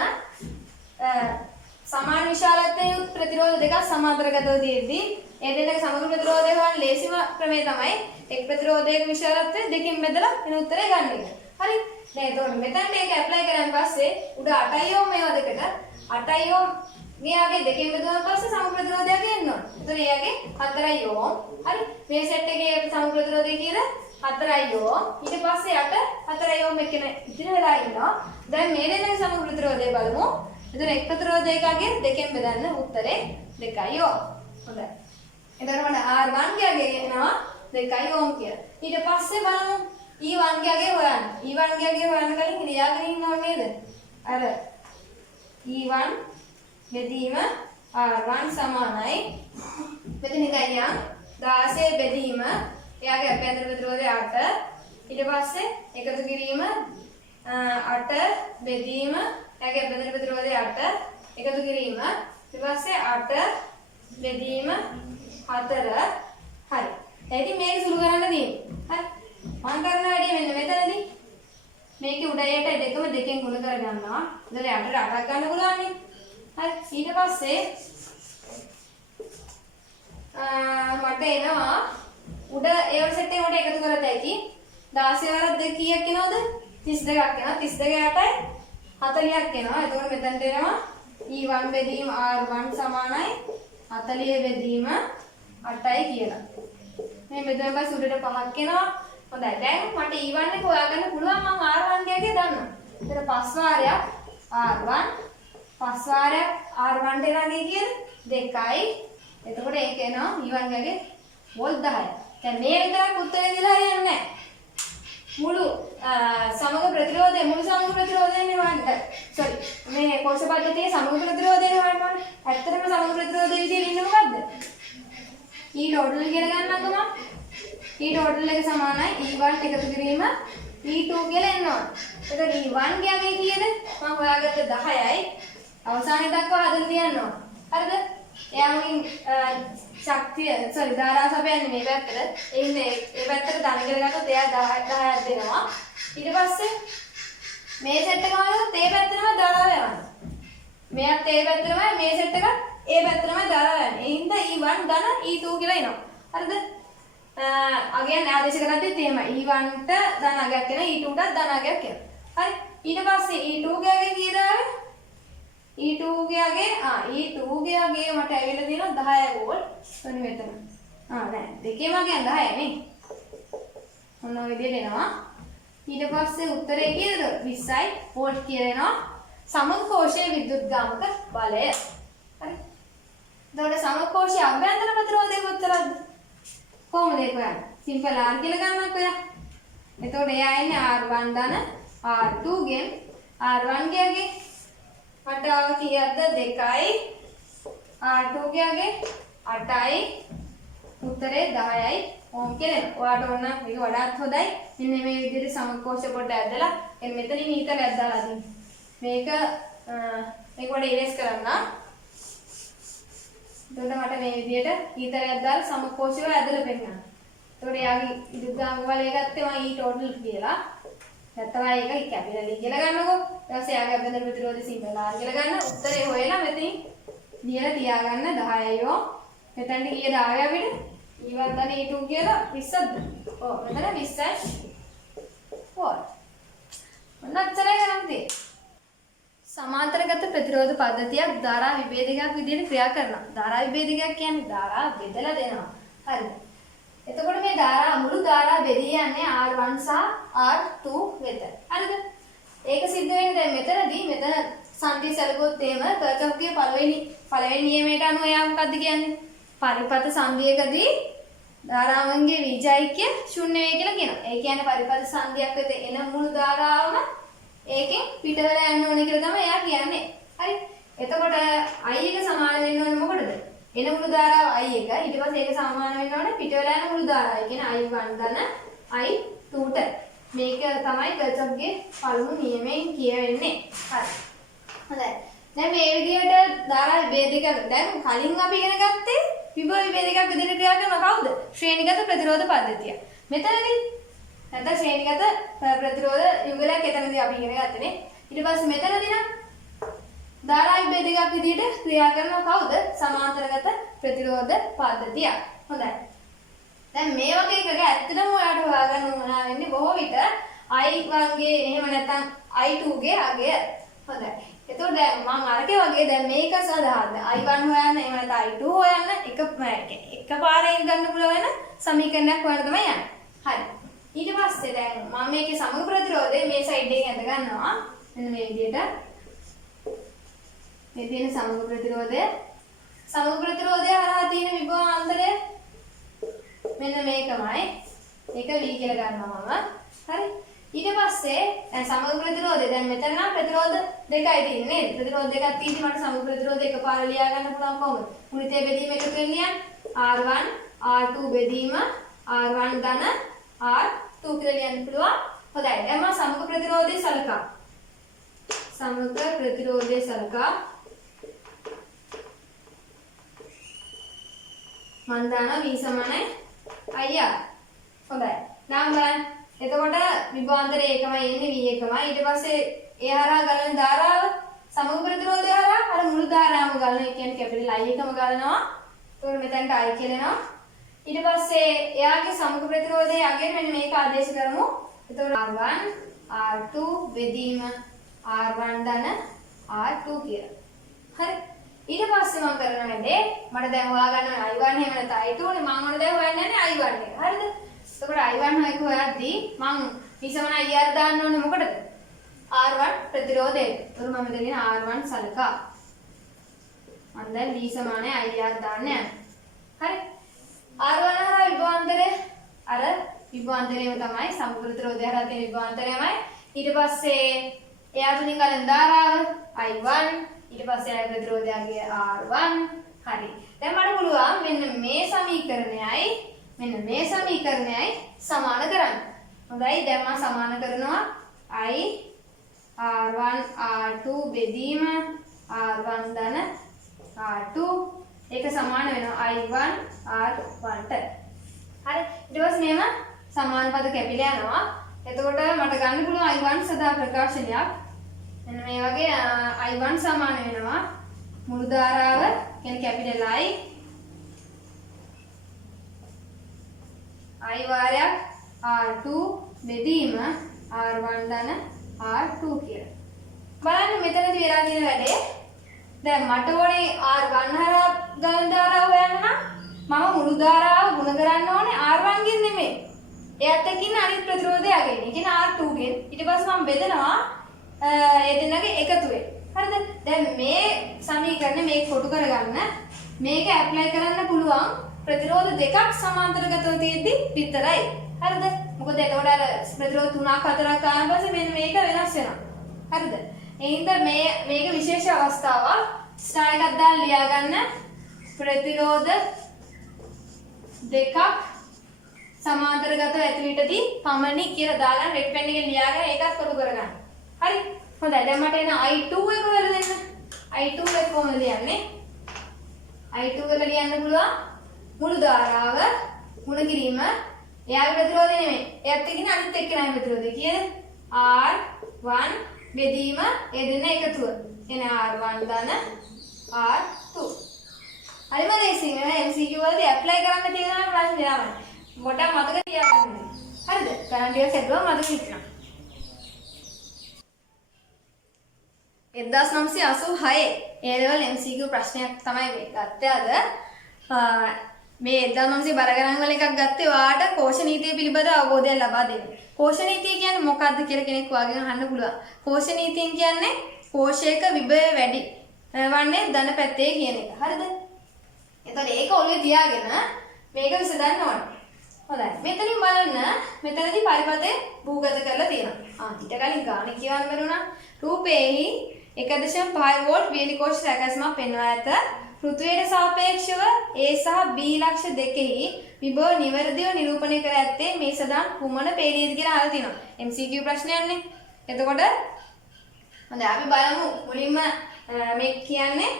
සමාන විශාලත්වයේ ප්‍රතිරෝධ දෙකක් සමාන්තරගතව තියෙද්දී ඒ දෙනගේ සමග ප්‍රතිරෝධය හොයන්න ලේසිම ක්‍රමය තමයි එක් ප්‍රතිරෝධයක විශාලත්වය දෙකකින් බෙදලා එන උත්තරේ ගන්න එක. හරි? දැන් එතකොට මෙතන මේක ඇප්ලයි කරන් පස්සේ උඩ 8 ඕම් මේවා දෙකට 8 ඕම් මෙයාගේ දෙකෙන් බෙදුවාන් පස්සේ සම ප්‍රතිරෝධයක් එන්න ඕන. එතකොට එයාගේ 4යි ඕම්. හරි? මේ සෙට් එකේ සම ප්‍රතිරෝධය කීයද? 4යි ඕම්. ඊට පස්සේ යට 4යි ඕම් එකම ඉතිරි වෙලා ඉන්නවා. දැන් මේ දෙකේ සම ප්‍රතිරෝධය බලමු. එතන එක් ප්‍රතිරෝධයකගේ දෙකෙන් බෙදන්න උත්තරේ 2යි ඕම්. හොඳයි. එතකොට මට R1 ගියගේ එනවා 2යි ඕම් කියලා. ඊට පස්සේ බලමු E1 ගියගේ හොයන්න. E1 ගියගේ හොයන්න කලින් ලියාගෙන ඉන්න ඕනේ නේද? අර E1 බෙදීම R1 සමානයි මෙතන ඉඳන් 16 බෙදීම එයාගේ අභ්‍යන්තර ප්‍රතිරෝධය 8 ඊට පස්සේ එකතු කිරීම 8 බෙදීම එයාගේ අභ්‍යන්තර ප්‍රතිරෝධය 8 එකතු කිරීම ඊට පස්සේ 8 බෙදීම 4 හරි. ඉතින් මේක සුළු කරන්න තියෙන්නේ. හරි. මම කරන වැඩේ මෙන්න මෙතනදී මේකේ උඩ යට දෙකම දෙකෙන් ගුණ කර ගන්නවා. ඉතින් 8ට 8ක් ගන්න පුළුවන් නේ. හරි ඊට පස්සේ මට එනවා උඩ ඒවල සෙට් එක මට එකතු කරලා ඇති 16 වරක් 2 කීයක් එනවද 32ක් එනවා 32 8යි 40ක් එනවා එතකොට මෙතනට එනවා E1 බෙදීම R1 සමානයි 40 බෙදීම 8යි කියලා මේ මෙතන බස් උඩට 5ක් එනවා හොඳයි දැන් මට E1 එක හොයාගන්න පුළුවන් මම R1 ගියගේ දන්නවා එතන 5 වාරයක් R1 5 වාරයක් R1 ට එනගේ කියලා 2යි එතකොට ඒක එනවා E1 ගියගේ වෝල්ට් 10යි දැන් මේ විතරක් උත්තරේ දීලා හරියන්නේ නැහැ මුළු සමග ප්‍රතිරෝධය මුළු සමග ප්‍රතිරෝධයෙන් හොයන්න සෝරි මේ කෝෂ පද්ධතියේ සමග ප්‍රතිරෝධයෙන් හොයන්න ඕනේ ඇත්තටම සමග ප්‍රතිරෝධයේ විදියට ඉන්නේ මොකද්ද E total කියලා ගන්නකො මම E total එක සමානයි E1 එකතු කිරීම E2 කියලා එන්න ඕනේ එතකොට E1 කියන්නේ කීයද මම හොයාගත්ත 10යි අවසානයේ දක්වා හදලා තියන්න ඕනේ හරිද එයාගෙන් ශක්තිය සෝරි ධාරාව සපයන්නේ මේ පැත්තට ඒ ඉන්නේ ඒ පැත්තට ධන කියලා ගත්තොත් එයා 10ක් දෙනවා ඊට පස්සේ මේ සෙට් එක වලත් ඒ පැත්තටම ධාරාව යවන්න මෙයාත් ඒ පැත්තටම මේ සෙට් එක ඒ පැත්තටම ධාරාව යන්නේ ඒ හින්දා E1 ධන E2 කියලා එනවා හරිද අගයන් ආදේශ කරද්දිත් එහෙමයි E1 ට ධන අගයක් එනවා E2 ටත් ධන අගයක් එනවා හරි ඊට පස්සේ E2 ගාගේ කීයද E2 ගාගේ මට ඇවිල්ලා තියෙනවා 10 වෝල්ට් ඔන්න මෙතන නෑ දෙකේම ගියන් 10යි නේ ඔන්න ඔය විදිහට එනවා ඊට පස්සේ උත්තරේ කීයද 20යි වෝල්ට් කියලා එනවා සමකෝෂයේ විද්‍යුත්ගාමක බලය හරි එතකොට සමකෝෂයේ අභ්‍යන්තර ප්‍රතිරෝධයේ උත්තරද කොහොමද ඒක හොයන්නේ සිම්පල් R කියලා ගන්නකො ඔයා එතකොට එයා ඉන්නේ R1 ධන R2 ගෙන් R1 ගියගේ මට ආව කීයක්ද 2යි R2 ගියගේ 8යි උත්තරේ 10යි ඕම් කියලා ඔයාලට ඕන නම් මේක වඩාත් හොඳයි මෙන්න මේ විදිහට සමකෝෂ පොඩ්ඩ ඇදලා එන්න මෙතනින් ඊතරයක් දාලා අදින්න මේක වඩා ඉරේස් කරන්න එතකොට මට මේ විදිහට ඊතරයක් දාලා සමකෝෂය ඇදලා පෙන්නන්න එතකොට යාගේ විද්‍යුත්ගාමක බලය ගත්තේ මම E total කියලා නැත්නම් ඒක කැපිටල් කියලා ගන්නකො ඊට පස්සේ යාගේ අභ්‍යන්තර ප්‍රතිරෝධය සිම්පල් R කියලා ගන්න උත්තරේ හොයලා මෙතනින් ලියලා තියාගන්න 10යි මෙතනට කීයද ආවේ අපිට E1 ධන E2 කියලා 20ක්ද ඔව් මෙතන 20යි වෝල්ට් මොනතරම් කරන්නේ සමාන්තරගත ප්‍රතිරෝධ පද්ධතියක් ධාරා විභේදකයක් විදිහට ක්‍රියා කරනවා ධාරා විභේදකයක් කියන්නේ ධාරා බෙදලා දෙනවා හරිද එතකොට මේ ධාරා මුළු ධාරා බෙදී යන්නේ R1 සහ R2 වෙත. හරිද? ඒක සිද්ධ වෙන්නේ දැන් මෙතනදී මෙතන සංදි සැලකුවොත් එහෙම කර්චොෆ්ගේ පළවෙනි නියමයට අනුව එයා මොකද්ද කියන්නේ? පරිපත සංදියකදී ධාරාවන්ගේ වීජයික්‍ය ශුන්‍ය වේ කියලා කියනවා. ඒ කියන්නේ පරිපත සංදියක් වෙත එන මුළු ධාරාවම ඒකෙන් පිට වෙලා යන්න ඕනේ කියලා තමයි එයා කියන්නේ. හරි? එතකොට I එක සමාන වෙන්න ඕනේ මොකටද? එන මුළු ධාරාව I එක ඊට පස්සේ ඒක සමාන වෙන්න ඕනේ පිට වෙලා යන මුළු ධාරාව. ඒ කියන්නේ I1 ධන I2 ට. මේක තමයි කර්චොෆ්ගේ පළමු නියමයෙන් කියවෙන්නේ. හරි. හොඳයි. දැන් මේ විදිහට ධාරා විභේදක දැන් කලින් අපි ඉගෙන ගත්තේ විභව විභේදකයක් විදිහට ක්‍රියා කරන කවුද? ශ්‍රේණිගත ප්‍රතිරෝධ පද්ධතිය. මෙතනදී නැත්නම් ශ්‍රේණිගත ප්‍රතිරෝධ යුගලයක් එතනදී අපි ඉගෙන ගත්තනේ. ඊට පස්සේ මෙතනදී නම් ධාරා විභේදකයක් විදිහට ක්‍රියා කරන කවුද? සමාන්තරගත ප්‍රතිරෝධ පද්ධතිය. හොඳයි. දැන් මේ වගේ එකක ඇත්තටම ඔයාලට හොයාගන්න උවමනා වෙන්නේ බොහෝ විට I1 ගේ එහෙම නැත්නම් I2 ගේ අගය. හොඳයි. එතකොට දැන් මම අරකේ වගේ දැන් මේක සඳහාද I1 හොයන්න එහෙම නැත්නම් I2 හොයන්න එකපාරේ ගන්න පුළුවන් වෙන සමීකරණයක් හොයන්න තමයි යන්නේ. හරි. ඊට පස්සේ දැන් මම මේකේ සමග ප්‍රතිරෝධය මේ සයිඩ් එකෙන් අද ගන්නවා. මෙන්න මේ විදිහට. මේ තියෙන සමග ප්‍රතිරෝධය හරහා තියෙන විභවාන්තරය මෙන්න මේකමයි. ඒක V කියලා ගන්නවා මම. හරි. ඊට පස්සේ දැන් සමග ප්‍රතිරෝධය දැන් මෙතන නම් ප්‍රතිරෝධ දෙකයි තියෙන්නේ නේද? ප්‍රතිරෝධ දෙකක් තියෙද්දි මට සමග ප්‍රතිරෝධය එකපාර ලියා ගන්න පුළුවන් කොහොමද? මුලිතේ බෙදීම එකතු වෙන්නේ R1 R2 බෙදීම R1 ධන R2 කියලා ලියන්න පුළුවන්. හොඳයි. දැන් මම සමග ප්‍රතිරෝධය සලකා. සමග ප්‍රතිරෝධය සලකා මන් දානවා V සමානයි IR. හොඳයි. නම් බලන්න. එතකොට විභවාන්තරය එකමයි එන්නේ V එකමයි. ඊට පස්සේ ඒ හරහා ගලන ධාරාව සමග ප්‍රතිරෝධය හරහා අර මුළු ධාරාවම ගලන. ඒ කියන්නේ කැපිටල් I එකම ගලනවා. එතකොට මෙතනට I කියලා එනවා. ඊට පස්සේ එයාගේ සමුඛ ප්‍රතිරෝධය යගෙන මෙන්න මේක ආදේශ කරමු. එතකොට R1 R2 බෙදීම R1 ධන R2 කියලා. හරි. ඊට පස්සේ මම කරන වැඩේ මට දැන් හොයාගන්න ඕනේ I1 එහෙම නැත්නම් I2 නේ. මම ඕනේ දැන් හොයන්න යන්නේ I1 එක. හරිද? එතකොට I1 හොයද්දී මම විසමන IR දාන්න ඕනේ මොකටද? R1 ප්‍රතිරෝධයට. එතකොට මම දෙන්නේ R1 සලකා. මම දැන් V සමානයි IR දාන්න යනවා. හරි. R1 හරහා විභවාන්තරය අර විභවාන්තරයම තමයි සමුඛ ප්‍රතිරෝධය හරහා තියෙන විභවාන්තරයමයි. ඊට පස්සේ එයා තුලින් ගන්න ධාරාව I1 ඊට පස්සේ ආය ප්‍රතිරෝධයගේ R1 හරි. දැන් මට පුළුවන් මෙන්න මේ සමීකරණයයි සමාන කරන්න. හොඳයි දැන් මම සමාන කරනවා I R1 R2 බෙදීම R1 ධන R2 ඒක සමාන වෙනවා I1 R1ට. හරි. ඊට පස්සේ මේව සමාන පද කැපිලා යනවා. එතකොට මට ගන්න පුළුවන් I1 සදා ප්‍රකාශනයක්. මෙන්න මේ වගේ I1 සමාන වෙනවා මුළු ධාරාව කියන්නේ කැපිටල් I වාරයක් R2 බෙදීම R1 ධන R2 කියලා. බලන්න මෙතනදී වෙලා තියෙන වැඩේ. දැන් මට ඕනේ R1 හරහා ගන්න ධාරාව හොයන්න නම් මම මුළු ධාරාව ගුණ කරන්න ඕනේ R1 ගෙන් නෙමෙයි. එයත් එක්ක ඉන්න අනිත් ප්‍රතිරෝධය අගෙන. ඒ කියන්නේ R2 ගෙන්. ඊට පස්සේ මම බෙදනවා ඒ දෙන්නගේ එකතුවෙන්. හරිද? දැන් මේ සමීකරණය මේක කොටු කරගන්න මේක ඇප්ලයි කරන්න පුළුවන් ප්‍රතිරෝධ දෙකක් සමාන්තරගතව තියෙද්දි විතරයි. හරිද? මොකද එතකොට අර ප්‍රතිරෝධ 3ක් 4ක් ආවන් පස්සේ මෙන්න මේක වෙනස් වෙනවා. හරිද? ඒ හින්දා මේක විශේෂ අවස්ථාවක්. ස්ටාර් එකක් දාලා ලියා ගන්න ප්‍රතිරෝධ දෙකක් සමාන්තරගතව ඇතුළතදී පමණි කියලා දාලා රෙඩ් පෙන් එකෙන් ලියාගෙන ඒකත් කොටු කරගන්න. හරි. හොඳයි. දැන් මට එන I2 එක හොයලා දෙන්න. I2 එක කොහොමද ලියන්නේ? I2 එක ලියන්න පුළුවන් මුළු ධාරාව මුණ කිරීම එයාගේ ප්‍රතිරෝධය නෙමෙයි. එයත් එක්කින අනිත් එක්කෙනාගේ ප්‍රතිරෝධය. කීයද? R1 බෙදීම ඒ දෙන්න එකතුව. එනේ R1 ධන R2. හරිම ලේසියි. මේ MCQ වලදී ඇප්ලයි කරන්න තියෙන ප්‍රශ්න නෑ. මොකට මතක තියාගන්න. හරිද? කරන්ට් එක සෙට්ුවා මතක හිටිනවා. 1986 ඒ ලෙවල් MCQ ප්‍රශ්නයක් තමයි මේ ගත්තේ අද. මේ 1900 බර ගණන් වල එකක් ගත්තේ ඔයාට කෝෂ නීතිය පිළිබඳ අවබෝධයක් ලබා දෙන්න. කෝෂ නීතිය කියන්නේ මොකක්ද කියලා කෙනෙක් වාගෙන් අහන්න පුළුවන්. කෝෂ නීතියෙන් කියන්නේ කෝෂයක විභවය වැඩි වන්නේ ධන පැත්තේ කියන එක. හරිද? එතකොට ඒක ඔළුවේ තියාගෙන මේක විසඳන්න ඕනේ. හොඳයි. මෙතනින් බලන්න මෙතනදී පරිපථය භූගත කරලා තියෙනවා. ඊට කලින් ගාන කියවන්න බැරුණා. රූපේහි 1.5 වෝල්ට් වේලි කෝෂ සැකස්මක් පෙන්වා ඇත. පෘථිවියට සාපේක්ෂව A සහ B ලක්ෂ දෙකෙහි විභව නිවැරදිව නිරූපණය කර ඇත්තේ මේ සඳහන් කුමන පේළියද කියලා අහලා තියෙනවා. MCQ ප්‍රශ්නයක්නේ. එතකොට හොඳයි අපි බලමු මුලින්ම මේ කියන්නේ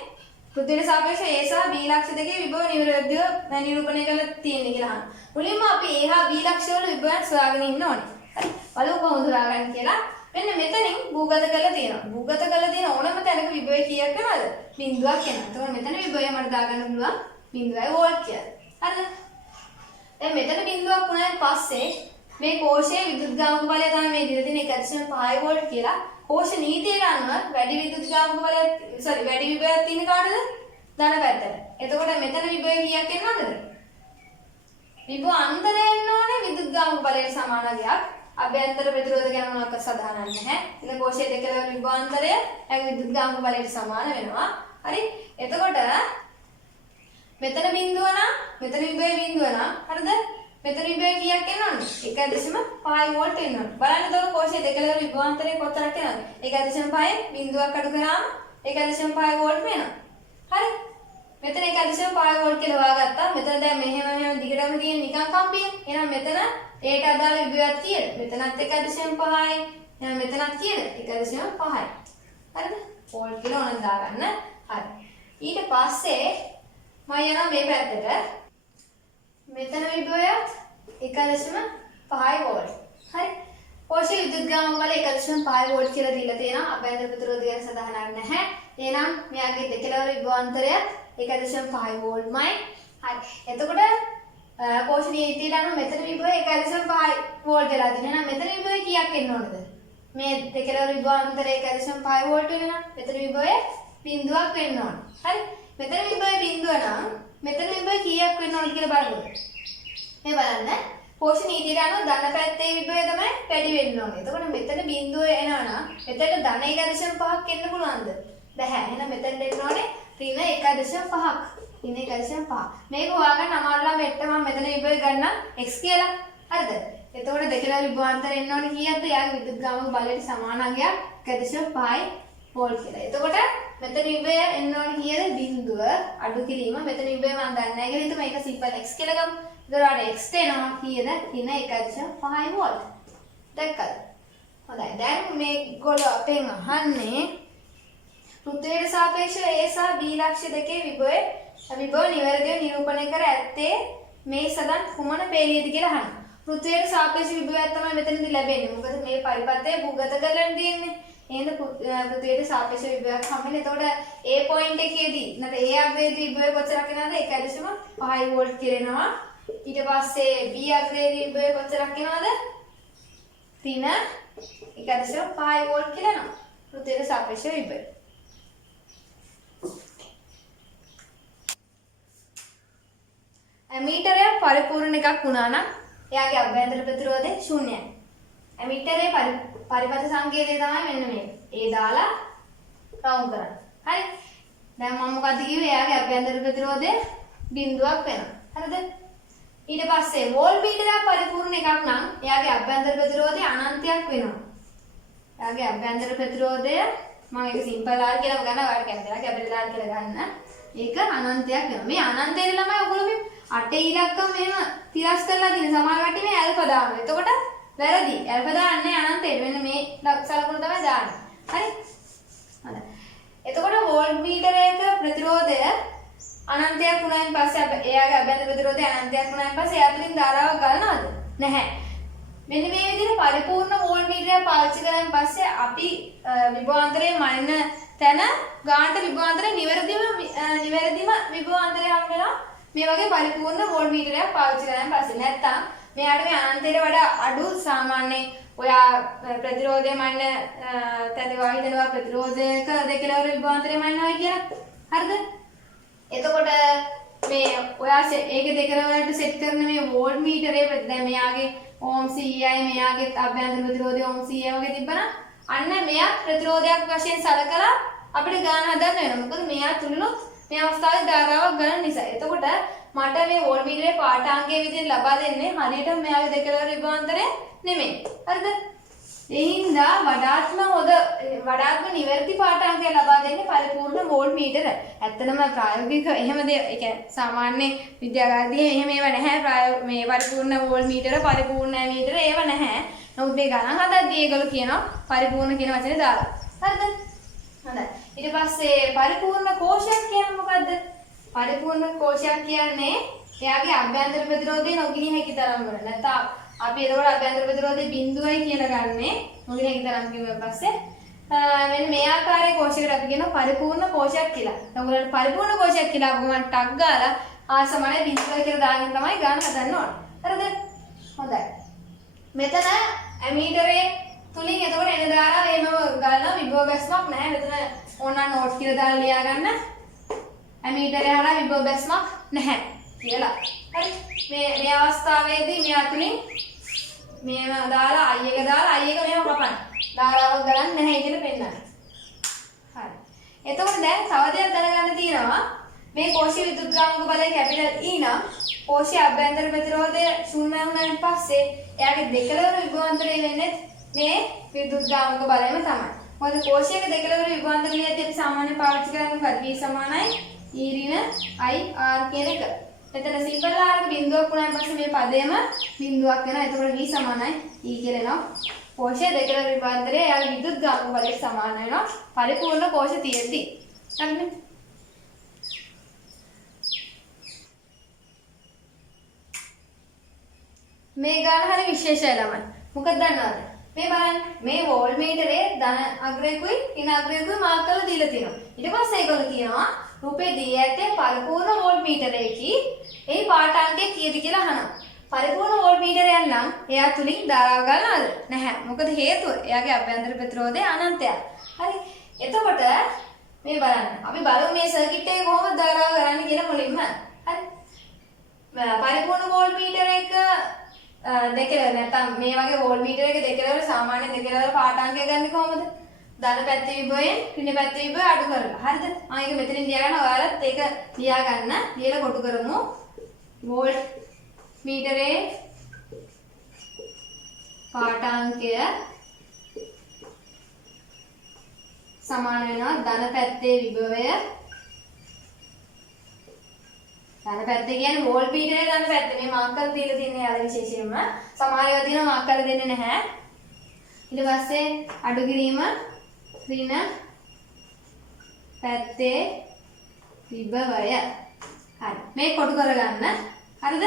පෘථිවියට සාපේක්ෂව A සහ B ලක්ෂ දෙකේ විභව නිවැරදිව නිරූපණය කරලා තියෙන්නේ කියලා අහනවා. මුලින්ම අපි A හා B ලක්ෂ වල විභවයන් සොයාගෙන ඉන්න ඕනේ. හරි. බලමු කොහොමද හොයාගන්නේ කියලා. මෙන්න මෙතනින් භූගත කරලා තියෙනවා. භූගත කරලා තියෙන ඕනම තැනක විභවය කීයක් වෙනවද? බිඳුවක් එනවා. එතකොට මෙතන විභවය මට දාගන්න පුළුවන් 0.5 වෝල්ට් කියලා. හරිද? දැන් මෙතන බිඳුවක් වුණාන් පස්සේ මේ කෝෂයේ විදුලියගාමක බලය තමයි මේ දීලා තියෙන 1.5 වෝල්ට් කියලා. කෝෂ නීතියට අනුව වැඩි විදුලියගාමක බලය වැඩි විභවයක් තියෙන කාටද? ධන පැත්තට. එතකොට මෙතන විභවය කීයක් එනවද? විභව අන්තරය එන්න ඕනේ විදුලියගාමක බලයට සමාන දෙයක්. අභ්‍යන්තර ප්‍රතිරෝධ ගැන මොනවාක්වත් සඳහන් නැහැ. ඉතින් කෝෂයේ දෙකල විභවාන්තරය ඒ විදුලියගාමක බලයට සමාන වෙනවා. හරි? එතකොට මෙතන බිඳුව නම් මෙතන විභවය බිඳුව නම් හරිද? මෙතන විභවය කීයක් එනවද? 1.5 වෝල්ට් එනවා. බලන්න එතකොට කෝෂයේ දෙකල විභවාන්තරය කොතරක් එනවද? 1.5 බිඳුවක් අඩු කරාම 1.5 වෝල්ට් වෙනවා. හරි? මෙතන 1.5 වෝල්ට් කියලා හොයාගත්තා. මෙතන දැන් මෙහෙම දිගටම තියෙන නිකන් කම්බිය. එහෙනම් මෙතන ඒට අදාළ විභවයක් තියෙන. මෙතනත් 1.5යි. එහෙනම් මෙතනත් කියන 1.5යි. හරිද? වෝල්ට් කියලා ඕනනම් දාගන්න. හරි. ඊට පස්සේ මම යනවා මේ පැත්තට. මෙතන විභවයත් 1.5 වෝල්ට්. හරි. කෝෂයේ විදුලියගාමක බලය 1.5 වෝල්ට් කියලා දීලා තියෙනවා. අභ්‍යන්තර ප්‍රතිරෝධය ගැන සඳහනක් නැහැ. එහෙනම් මෙයාගේ දෙකලවර විභවාන්තරයත් 1.5 වෝල්ට්මයි. හරි. එතකොට කෝෂ නීතියට අනුව මෙතන විභවය 1.5 වෝල්ට් වෙලා තියෙනවා. එහෙනම් මෙතන විභවය කීයක් එන්න ඕනද? මේ දෙකලවර විභවාන්තරය 1.5 වෝල්ට් වෙනවා. මෙතන විභවය බිඳුවක් වෙන්න ඕන. හරි. මෙතන විභවය බිඳුව නම් මෙතන විභවය කීයක් වෙන්න ඕනද කියලා බලමු. මේ බලන්න. කෝෂ නීතියට අනුව ධන පැත්තේ විභවය තමයි වැඩි වෙන්න ඕනේ. එතකොට මෙතන බිඳුව එනවා නම් මෙතන ධන 1.5ක් එන්න පුළුවන්ද? බැහැ. එහෙනම් මෙතෙන්ට එන්න ඕනේ ඍණ 1.5ක්. ඍණ 1.5. මේක හොයාගන්න අමාරුලා මෙට්ට මම මෙතන විභවය ගන්න x කියලා. හරිද? එතකොට දෙකලා විභවාන්තර එන්න ඕනේ කීයක්ද? යාගේ විදුලත් ගාමක බලයට සමාන අංගයක් 1.5 වෝල්ට් කියලා. එතකොට මෙතන විභවය එන්න ඕනේ කීයද? බිඳුව අඩු කිරීම. මෙතන විභවය මම දන්නේ නැහැ කියලා හිතමු. මේක සිම්පල් x කියලා ගමු. එතකොට x එනවා කීයද? ඍණ 1.5 වෝල්ට්. දැක්කද? හොඳයි. දැන් මේගොල්ලෝ අපෙන් අහන්නේ පෘථිවියට සාපේක්ෂව A සහ B ලක්ෂ්‍ය දෙකේ විභව නිවැරදිව නිරූපණය කර ඇත්තේ මේ සදන් කුමන පේළියද කියලා අහනවා. පෘථිවියට සාපේක්ෂ විභවයක් තමයි මෙතනදී ලැබෙන්නේ. මොකද මේ පරිපථය භූගත කරලා තියෙන්නේ. එහෙනම් පෘථිවියට සාපේක්ෂ විභවයක් හම්බෙන්නේ. එතකොට A පොයින්ට් එකේදී නැත්නම් A අග්‍රයේදී විභවය කොච්චරක් එනවද? 1.5 වෝල්ට් කියලා එනවා. ඊට පස්සේ B අග්‍රයේදී විභවය කොච්චරක් එනවද? ඍණ 1.5 වෝල්ට් කියලා එනවා. පෘථිවියට සාපේක්ෂ විභවය. ඇමීටරයක් පරිපූර්ණ එකක් වුණා නම් එයාගේ අභ්‍යන්තර ප්‍රතිරෝධය ශූන්‍යයි. ඇමීටරයේ පරිපථ සංකේතය තමයි මෙන්න මේක. ඒ දාලා රවුන්ඩ් කරන්න. හරි. දැන් මම මොකද්ද කිව්වේ? එයාගේ අභ්‍යන්තර ප්‍රතිරෝධය බිඳුවක් වෙනවා. හරිද? ඊට පස්සේ වෝල්ට්මීටරයක් පරිපූර්ණ එකක් නම් එයාගේ අභ්‍යන්තර ප්‍රතිරෝධය අනන්තයක් වෙනවා. එයාගේ අභ්‍යන්තර ප්‍රතිරෝධය මම ඒක සිම්පල් ආර් කියලා ගන්නවා. ඔයාලට කැමති නැහැ කැපිටල් ආර් කියලා ගන්න. ඒක අනන්තයක් වෙනවා. මේ අනන්තයේ ළමයි ඔයගොල්ලෝ මේ අටේ ඉලක්කම මෙහෙම තිරස් කරලා තියෙන සමාන කට්ටිය මේ ඇල්ෆා දානවා. එතකොට වැරදි. ඇල්ෆා දාන්නේ අනන්තයට. මෙන්න මේ සලකුණ තමයි දාන්නේ. හරි? හරි. එතකොට වෝල්ට්මීටරයක ප්‍රතිරෝධය අනන්තයක් වුණායින් පස්සේ එයාගේ අභ්‍යන්තර ප්‍රතිරෝධය අනන්තයක් වුණායින් පස්සේ එයා තුලින් ධාරාවක් ගන්නවද? නැහැ. මෙන්න මේ විදිහට පරිපූර්ණ වෝල්ට්මීටරය පාවිච්චි කරාන් පස්සේ අපි විභවාන්තරයේ මනින තැන ගානට විභවාන්තරය නිවැරදිම විභවාන්තරය හම් වෙනවා. මේ වගේ පරිපූර්ණ වෝල්ට්මීටරයක් පාවිච්චි කරාන් පස්සේ නැත්තම් මෙයාට මේ අනන්තයට වඩා අඩු සාමාන්‍ය ඔයා ප්‍රතිරෝධය මන්න තැන වා හිතනවා ප්‍රතිරෝධයක දෙකලවර විභවාන්තරය මන්නවා කියලා. හරිද? එතකොට මේ ඔයා ඒක දෙකලවරට සෙට් කරන මේ වෝල්ට්මීටරේ දැන් මෙයාගේ ඕම් 100යි මෙයාගේ අභ්‍යන්තර ප්‍රතිරෝධය ඕම් 100 වගේ තිබ්බනම් අන්න මෙයා ප්‍රතිරෝධයක් වශයෙන් සලකලා අපිට ගාන හදන්න වෙනවා. මොකද මෙයා තුලිනුත් මේ අවස්ථාවේ ධාරාවක් ගන්න නිසා. එතකොට මට මේ වෝල්ට්මීටරේ පාඨාංගයේ විදිහට ලබා දෙන්නේ හරියට මෙයාගේ දෙකලවර විභවාන්තරය නෙමෙයි. හරිද? ඒ හින්දා වඩාත්ම නිවැරදි පාඨාංගය ලබා දෙන්නේ පරිපූර්ණ වෝල්ට්මීටර. ඇත්තටම ප්‍රායෝගික එහෙම ඒ කියන්නේ සාමාන්‍ය විද්‍යාගාරදී එහෙම ඒවා නැහැ. මේ පරිපූර්ණ වෝල්ට්මීටර පරිපූර්ණ ඇමීටර ඒවා නැහැ. නමුත් මේ ගණන් හදද්දී ඒගොල්ලෝ කියනවා පරිපූර්ණ කියන වචනේ දාලා. හරිද? හොඳයි. ඊට පස්සේ පරිපූර්ණ කෝෂයක් කියන්නේ මොකද්ද? පරිපූර්ණ කෝෂයක් කියන්නේ එයාගේ අභ්‍යන්තර ප්‍රතිරෝධය නොගිනිය හැකි තරම් වල. නැත්නම් අපි එතකොට අභ්‍යන්තර ප්‍රතිරෝධය බිඳුවයි කියලා ගන්නෙ. නොගිනිය හැකි තරම් කිව්වන් පස්සේ මෙන්න මේ ආකාරයේ කෝෂයකට අපි කියනවා පරිපූර්ණ කෝෂයක් කියලා. ඔයගොල්ලන්ට පරිපූර්ණ කෝෂයක් කියලා අපු මම ටක් ගාලා ආසමනේ බිඳුවයි කියලා දාගෙන තමයි ගන්න හදන්න ඕන. හරිද? හොඳයි. මෙතන ඇමීටරේ තුලින් එතකොට එන ධාරාව එහෙම ගන්න විභව බැස්මක් නැහැ. මෙතන ඕනනම් නෝට් කියලා දාලා ලියා ගන්න. ඇමීටරේ හරහා විභව බැස්මක් නැහැ කියලා. හරි. මේ අවස්ථාවේදී මෙයා තුලින් මේව දාලා I එක දාලා I එක මෙහෙම කපන්න. ධාරාවක් ගන්න නැහැ කියලා පෙන්නන්න. හරි. එතකොට දැන් තව දෙයක් දැනගන්න තියෙනවා. මේ කෝෂීය විදුලිකාංග බලය කැපිටල් E නම් කෝෂීය අභ්‍යන්තර ප්‍රතිරෝධය ශූන්‍ය වුණාන් පස්සේ එයාගේ දෙකලවර විභවාන්තරය වෙන්නේ මේ විදුලිකාංග බලයම තමයි. මොකද කෝෂයක දෙකලවර විභවාන්තරයේදී අපි සාමාන්‍යයෙන් පාවිච්චි කරන්නේ V සමානයි E ඍණ I R කියන එක. මෙතන සිම්පල් R එක බිඳුවක් වුණාන් පස්සේ මේ පදයම බිඳුවක් වෙනවා. එතකොට V සමානයි E කියලා එනවා. කෝෂය දෙකලවර විභවාන්තරය එයාගේ විදුලිකාංග බලයට සමාන වෙනවා. පරිපූර්ණ කෝෂ තියෙද්දි. හරිද? මේ ගාන හරි විශේෂයි ළමයි. මොකද දන්නවද? මේ බලන්න මේ වෝල්ට්මීටරේ ධන අග්‍රයකුයි ඍණ අග්‍රයකුයි මාක් කරලා දීලා තියෙනවා. ඊට පස්සේ ඒගොල්ලෝ කියනවා රූපේ දී ඇත්තේ පරිපූර්ණ වෝල්ට් මීටරයකි. එහි පාට අංකය කීයද කියලා අහනවා. පරිපූර්ණ වෝල්ට් මීටරයක් නම් එයා තුලින් ධාරාව ගන්නවද? නැහැ. මොකද හේතුව එයාගේ අභ්‍යන්තර ප්‍රතිරෝධය අනන්තයක්. හරි. එතකොට මේ බලන්න. අපි බලමු මේ සර්කිට් එකේ කොහොමද ධාරාව ගන්න කියලා මුලින්ම. හරි. පරිපූර්ණ වෝල්ට් මීටරයක දෙකලවර නැත්නම් මේ වගේ වෝල්ට් මීටරයක දෙකලවර සාමාන්‍ය දෙකලවර පාට අංකය ගන්න කොහොමද? ධන පැත්තේ විභවයෙන් ඍණ පැත්තේ විභවය අඩු කරලා. හරිද? මම ඒක මෙතනින් ලියා ගන්න. ඔයාලත් ඒක ලියා ගන්න. ලියලා කොටු කරමු. වෝල්ට් මීටරේ පාට අංකය සමාන වෙනවා ධන පැත්තේ විභවය. ධන පැත්තේ කියන්නේ වෝල්ට් මීටරේ ධන පැත්තේ. මේ මාක් කරලා දීලා තියෙන යාළ විශේෂයෙන්ම සමහර ඒවා තියෙනවා මාක් කරලා දෙන්නේ නැහැ. ඊට පස්සේ අඩු කිරීම ඍණ පැත්තේ විභවය. හරි. මේ කොටු කරගන්න. හරිද?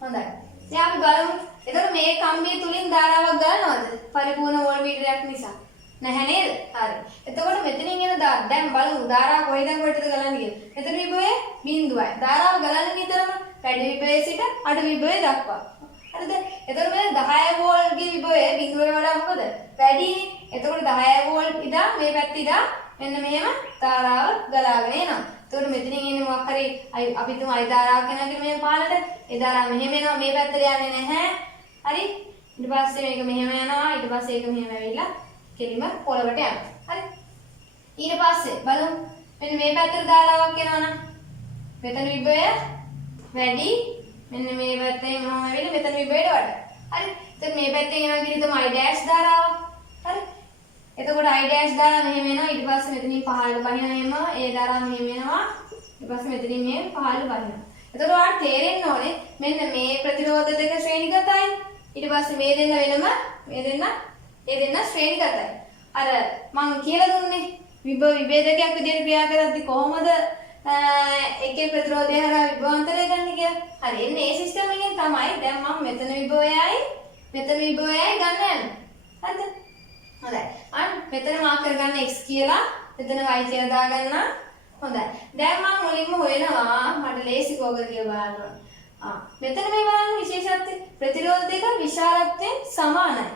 හොඳයි. දැන් අපි බලමු. එතකොට මේ කම්බිය තුලින් ධාරාවක් ගන්නවද? පරිපූර්ණ වෝල්ට් මීටරයක් නිසා. නැහැ නේද? හරි. එතකොට මෙතනින් එන දැන් බලමු ධාරාව කොහෙන්ද කොහෙටද ගලන්නේ කියලා. මෙතන විභවය බිඳුවයි. ධාරාව ගලන්නේ නිතරම වැඩි විභවයේ සිට අඩු විභවය දක්වා. හරිද? එතකොට මේ 10 වෝල්ට්ගේ විභවය බිඳුවේ වඩා මොකද? වැඩිනේ. එතකොට 10 වෝල්ට් ඉඳන් මේ පැත්ත ඉඳන් මෙන්න මෙහෙම ධාරාව ගලාගෙන එනවා. එතකොට මෙතනින් එන්නේ මොකක් හරි අපි තුමු අයි ධාරාවක් යනවා කියලා මේ පාලට. ඒ ධාරාව මෙහෙම එනවා මේ පැත්තට යන්නේ නැහැ. හරි? ඊට පස්සේ මේක මෙහෙම යනවා. ඊට පස්සේ ඒක මෙහෙම ඇවිල්ලා කෙලිම පොළවට යනවා. හරි? ඊට පස්සේ බලමු මෙන්න මේ පැත්තට ධාරාවක් එනවනම් මෙතන විභවය වැඩි. මෙන්න මේ පැත්තෙන් මොනවද වෙන්නේ? මෙතන විභවයට වඩා. හරි? එතකොට මේ පැත්තෙන් එනවා කියන තුම I dash ධාරාව. හරි? එතකොට I dash ධාරාව මෙහෙම එනවා. ඊට පස්සේ මෙතනින් පහළට බහිනවා එහෙම. ඒ ධාරාව මෙහෙම එනවා. ඊට පස්සේ මෙතනින් මේ පහළට බහිනවා. එතකොට ඔයාලට තේරෙන්න ඕනේ මෙන්න මේ ප්‍රතිරෝධ දෙක ශ්‍රේණිගතයි. ඊට පස්සේ මේ දෙන්න වෙනම මේ දෙන්න ඒ දෙන්න ශ්‍රේණිගතයි. අර මම කියලා දුන්නේ විභව විභේදකයක් විදිහට ක්‍රියා කරද්දී කොහොමද එකේ ප්‍රතිරෝධය හරහා විභවාන්තරය ගන්න කියලා. හරි එන්නේ මේ සිස්ටම් එකෙන් තමයි දැන් මම මෙතන විභවයයි මෙතන විභවයයි ගන්න යන්නේ. හරිද? හොඳයි. අන්න මෙතන මාක් කරගන්න x කියලා මෙතන y කියලා දාගන්න. හොඳයි. දැන් මම මුලින්ම හොයනවා මට ලේසි කෝක කියලා බලන්න. මෙතන මේ බලන්න විශේෂත්වය ප්‍රතිරෝධ දෙක විශාලත්වයෙන් සමානයි.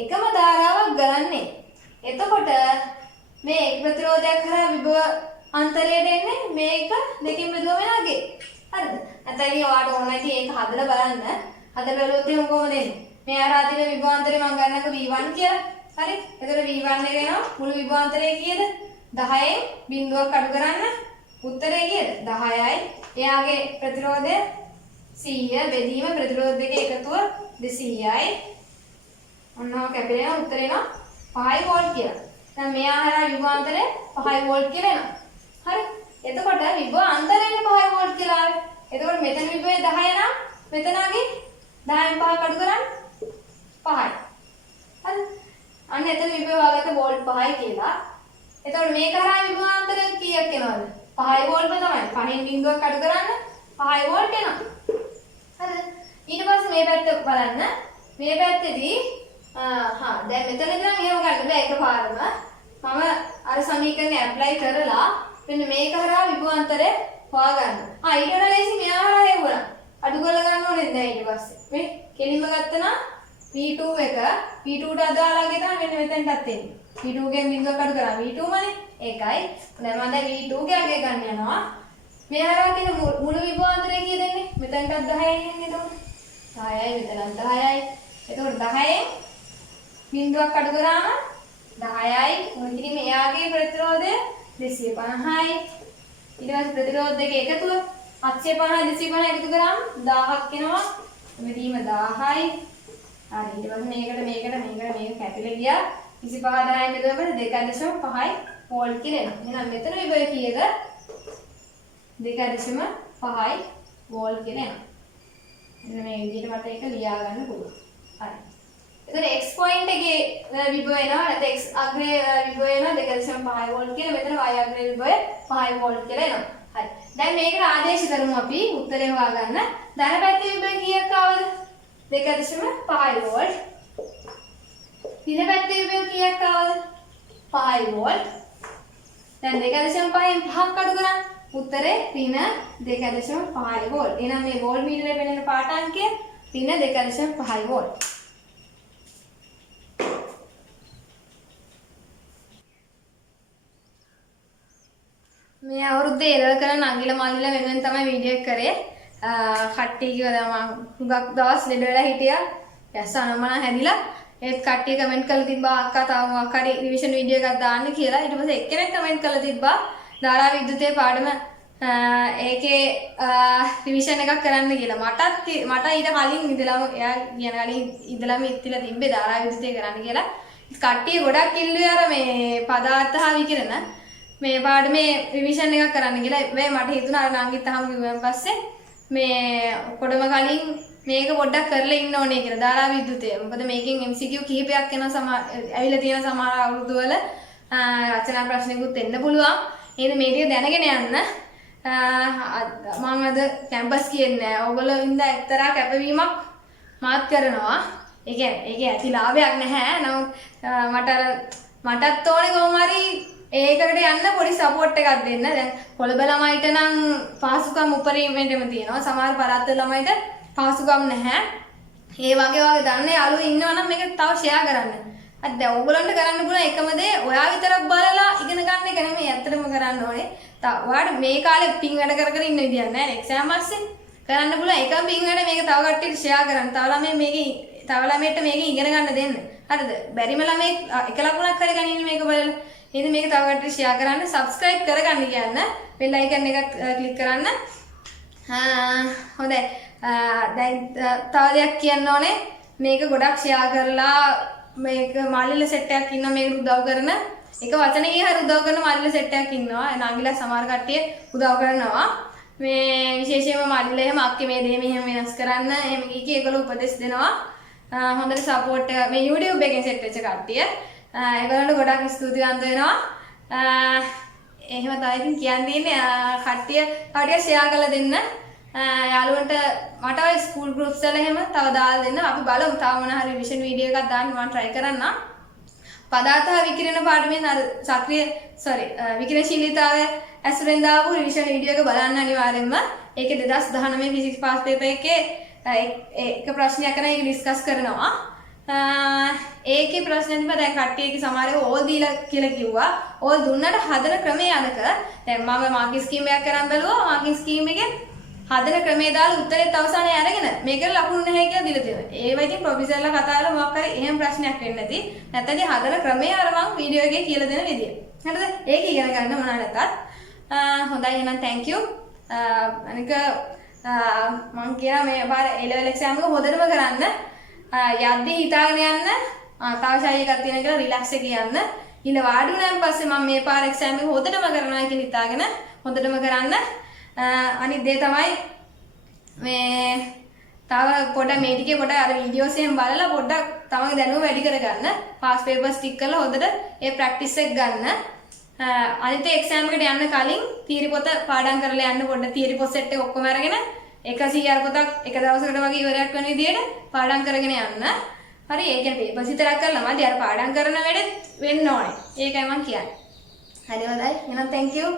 එකම ධාරාවක් ගලන්නේ. එතකොට මේ එක් ප්‍රතිරෝධයක් කරා විභව අන්තරයට එන්නේ මේක දෙකෙන් බෙදුවම වෙනගේ. හරිද? නැත්නම් ඔයාලට ඕන නැති ඒක හදලා බලන්න. හදලා බලුවොත් එහෙනම් කොහොමද එන්නේ? මේ අර අදින විභවාන්තරේ මම ගන්නකො V1 කියලා. හරි? එතකොට V1 එක එනවා මුළු විභවාන්තරය කීයද? 10න් බිඳුවක් අඩු කරන්න. උත්තරය කීයද? 10යි. එයාගේ ප්‍රතිරෝධය 100 බෙදීම ප්‍රතිරෝධ දෙක එකතුව 200යි. ඔන්නව කැපෙනවා උත්තරේ එනවා 5 වෝල්ට් කියලා. දැන් මෙයා හරහා විභවාන්තරය 5 වෝල්ට් කියලා එනවා. හරි? එතකොට විභවාන්තරයෙන් 5 වෝල්ට් කියලා ආවේ. එතකොට මෙතන විභවය 10 නම් මෙතනගේ 10න් 5 අඩු කරන්න 5යි. හරි? අන්න එතන විභවය වලට වෝල්ට් 5යි කියලා. එතකොට මේක හරහා විභවාන්තරය කීයක් එනවද? 5 වෝල්ට්ම තමයි. 5න් බිඳුවක් අඩු කරන්න 5 වෝල්ට් එනවා. හරිද? ඊට පස්සේ මේ පැත්ත බලන්න. මේ පැත්තේදී දැන් මෙතන ඉඳන් එහෙම ගන්න බෑ එකපාරම. මම අර සමීකරණය ඇප්ලයි කරලා මෙන්න මේක හරහා විභවාන්තරය හොයාගන්න. ඊට වඩා ලේසි මෙයා හරහා එවුණා. අඩු කරලා ගන්න ඕනේ දැන් ඊට පස්සේ. මේ කෙලින්ම ගත්තා V2 එක V2ට අදාළගේ තමයි මෙන්න මෙතෙන්ටත් එන්නේ. V2 ගෙන් බිඳුවක් අඩු කරා V2 මනේ. ඒකයි. දැන් මම දැන් V2 ගේ අගය ගන්න යනවා. මේ හරහා තියෙන මුළු විභවාන්තරය කීයද එන්නේ? මෙතනටත් 10යි එන්නේ එතකොට. 10යි මෙතනත් 10යි. එතකොට 10න් බිඳුවක් අඩු කරාම 10යි. මොකද ඉතින් එයාගේ ප්‍රතිරෝධය 250යි. ඊට පස්සේ ප්‍රතිරෝධ දෙක එකතුව 750 250 එකතු කරාම 1000ක් එනවා. මෙතීම 1000යි. හරි ඊට පස්සේ මේකට මේක කැපිලා ගියා. 25 10න් බෙදුවම 2.5යි වෝල්ට් කියලා එනවා. එහෙනම් මෙතන විභවය කීයද? 2.5යි වෝල්ට් කියලා එනවා. එන්න මේ විදිහට මට ඒක ලියා ගන්න පුළුවන්. හරි. එතකොට x පොයින්ට් එකේ විභවය එනවා නැත්නම් x අග්‍රයේ විභවය එනවා 2.5 වෝල්ට් කියලා. මෙතන y අග්‍රයේ විභවය 5 වෝල්ට් කියලා එනවා. හරි. දැන් මේකට ආදේශ කරමු අපි උත්තරේ හොයාගන්න. ධන පැත්තේ විභවය කීයක් ආවද? 2.5 වෝල්ට්. ඍණ පැත්තේ විභවය කීයක් ආවද? 5 වෝල්ට්. දැන් 2.5න් 5ක් අඩු කරන්න උත්තරේ ඍණ 2.5 වෝල්ට්. එහෙනම් මේ වෝල්ට් මීටරේ වෙනෙන පාට අංකය ඍණ 2.5 වෝල්ට්. මේ අවුරුද්දේ ඉරල කරන අංගිල මල්ලිලා වෙනුවෙන් තමයි වීඩියෝ එක කරේ. කට්ටිය කිව්වා මම හුඟක් දවස් ලෙඩ වෙලා හිටියා. ඇස් අනමන හැදිලා ඒත් කට්ටිය කමෙන්ට් කරලා තිබ්බා අක්කා තව මොකක් හරි රිවිෂන් වීඩියෝ එකක් දාන්න කියලා. ඊට පස්සේ එක්කෙනෙක් කමෙන්ට් කරලා තිබ්බා ධාරා විද්‍යුතයේ පාඩම ඒකේ රිවිෂන් එකක් කරන්න කියලා. මට ඊට කලින් ඉඳලාම එයා කියන කලින් ඉඳලාම ඉතිලා තිබ්බේ ධාරා විද්‍යුතය කරන්න කියලා. කට්ටිය ගොඩක් ඉල්ලුවේ අර මේ පදාර්ථ හා විකිරණ මේ පාඩමේ රිවිෂන් එකක් කරන්න කියලා. මේ මට හිතුණා අර නංගිත් අහම කිව්වන් පස්සේ මේ ඔකොඩම කලින් මේක පොඩ්ඩක් කරලා ඉන්න ඕනේ කියලා ධාරා විද්‍යුතය. මොකද මේකෙන් MCQ කිහිපයක් එනවා ඇවිල්ලා තියෙන සමහර අවුරුදු වල රචනා ප්‍රශ්නකුත් එන්න පුළුවන්. එහෙනම් මේ ටික දැනගෙන යන්න. මම අද කැම්පස් කියන්නේ නැහැ. ඕගොල්ලෝ ඉඳලා එක්තරා කැපවීමක් මාත් කරනවා. ඒ කියන්නේ ඒකේ ඇති ලාභයක් නැහැ. නමුත් මටත් ඕනේ කොහොම හරි ඒකට යන්න පොඩි සපෝට් එකක් දෙන්න. දැන් කොළඹ ළමයිට නම් පහසුකම් උපරිමයෙන්ම තියෙනවා. සමහර පළාත් ළමයිට පහසුකම් නැහැ. ඒ වගේ දන්න යාළුවෝ ඉන්නවා නම් මේක තව ෂෙයා කරන්න. අද දැන් ඕගොල්ලන්ට කරන්න පුළුවන් එකම දේ ඔයා විතරක් බලලා ඉගෙන ගන්න එක නෙමෙයි ඇත්තටම කරන්න ඕනේ. ඔයාට මේ කාලේ පින් වැඩ කර කර ඉන්න විදියක් නැහැ නේ. එක්සෑම් අස්සේ කරන්න පුළුවන් එකම පින් වැඩ මේක තව කට්ටියට ෂෙයා කරන්න. තව ළමයට මේක ඉගෙන ගන්න දෙන්න. හරිද? බැරිම ළමයි එක ලකුණක් හරි ගනින්න මේක බලලා. එහෙනම් මේක තව කට්ටියට ෂෙයා කරන්න, සබ්ස්ක්‍රයිබ් කරගන්න කියන්න. බෙල් අයිකන් එක ක්ලික් කරන්න. හොඳයි. දැන් තව දෙයක් කියන්න ඕනේ. මේක ගොඩක් ෂෙයා කරලා මේක මාළිල සෙට් එකක් ඉන්නවා මේකට උදව් කරන. එක වචනකින් හරි උදව් කරන මාළිල සෙට් එකක් ඉන්නවා. නංගිලා සමහර කට්ටිය උදව් කරනවා. මේ විශේෂයෙන්ම මාළිල එහෙම අක්කේ මේ දේ මෙහෙම වෙනස් කරන්න. එහෙම කීකී ඒගොල්ලෝ උපදෙස් දෙනවා. හොඳට සපෝට් එක මේ YouTube එකෙන් සෙට් වෙච්ච කට්ටිය. ඒගොල්ලන්ට ගොඩක් ස්තුතිවන්ත වෙනවා. එහෙම තමයි ඉතින් කියන්න තියෙන්නේ කට්ටිය ෂෙයා කරලා දෙන්න. යාළුවන්ට මට ඔය ස්කූල් ගෲප්ස් වල එහෙම තව දාලා දෙන්න. අපි බලමු තව මොන හරි රිවිෂන් වීඩියෝ එකක් දාන්න මම try කරන්නම්. පදාර්ථ විකිරණ පාඩමෙන් අර විකිරණශීලීතාවය ඇසුරෙන් දාපු රිවිෂන් වීඩියෝ එක බලන්න අනිවාර්යෙන්ම. ඒකේ 2019 ෆිසික්ස් පාස් පේපර් එකේ එක ප්‍රශ්නයක් කරන එක ඩිස්කස් කරනවා. ඒකේ ප්‍රශ්න තිබ්බා දැන් කට්ටියගේ සමහරව ඕල් දීලා කියලා කිව්වා. ඕල් දුන්නට හදන ක්‍රමය අනක දැන් මම මාකින් ස්කීම් එකක් කරන් බැලුවා. මාකින් ස්කීම් එකේ හදන ක්‍රමය දාලා උත්තරෙත් අවසානයේ අරගෙන මේකට ලකුණු නැහැ කියලා දීලා තියෙනවා. ඒවා ඉතින් ප්‍රොෆෙසර්ලා කතා කරලා මොකක් හරි එහෙම ප්‍රශ්නයක් වෙන්නේ නැති. නැත්නම් හදන ක්‍රමය අර මම වීඩියෝ එකේ කියලා දෙන විදිය. හරිද? ඒක ඉගෙන ගන්න මොනවා නැතත්. හොඳයි එහෙනම් thank you. අනික මම කියනවා මේ පාර A level exam එක හොඳටම කරන්න. යද්දී හිතාගෙන යන්න. තව ෂයි එකක් තියෙන කියලා රිලැක්ස් එක කියන්න. ඊළ වාඩි වුණාන් පස්සේ මම මේ පාර exam එක හොඳටම කරනවා කියලා හිතාගෙන හොඳටම කරන්න. අනිත් දේ තමයි මේ තව පොඩ්ඩක් මේ ටිකේ පොඩ්ඩක් අර වීඩියෝස් එහෙම බලලා පොඩ්ඩක් තමන්ගේ දැනුම වැඩි කරගන්න. පාස් පේපර්ස් ටික් කරලා හොඳට ඒ ප්‍රැක්ටිස් එක ගන්න. අනිත් එක්සෑම් එකට යන්න කලින් තියරි පොත පාඩම් කරලා යන්න පොඩ්ඩක් තියරි පොත් සෙට් එක ඔක්කොම අරගෙන 100 පොතක් එක දවසකට වගේ ඉවරයක් වෙන විදිහට පාඩම් කරගෙන යන්න. හරි ඒ කියන්නේ පේපර්ස් විතරක් කරලා මදි අර පාඩම් කරන වැඩෙත් වෙන්න ඕනේ. ඒකයි මම කියන්නේ. හරි හොඳයි. එහෙනම් thank you.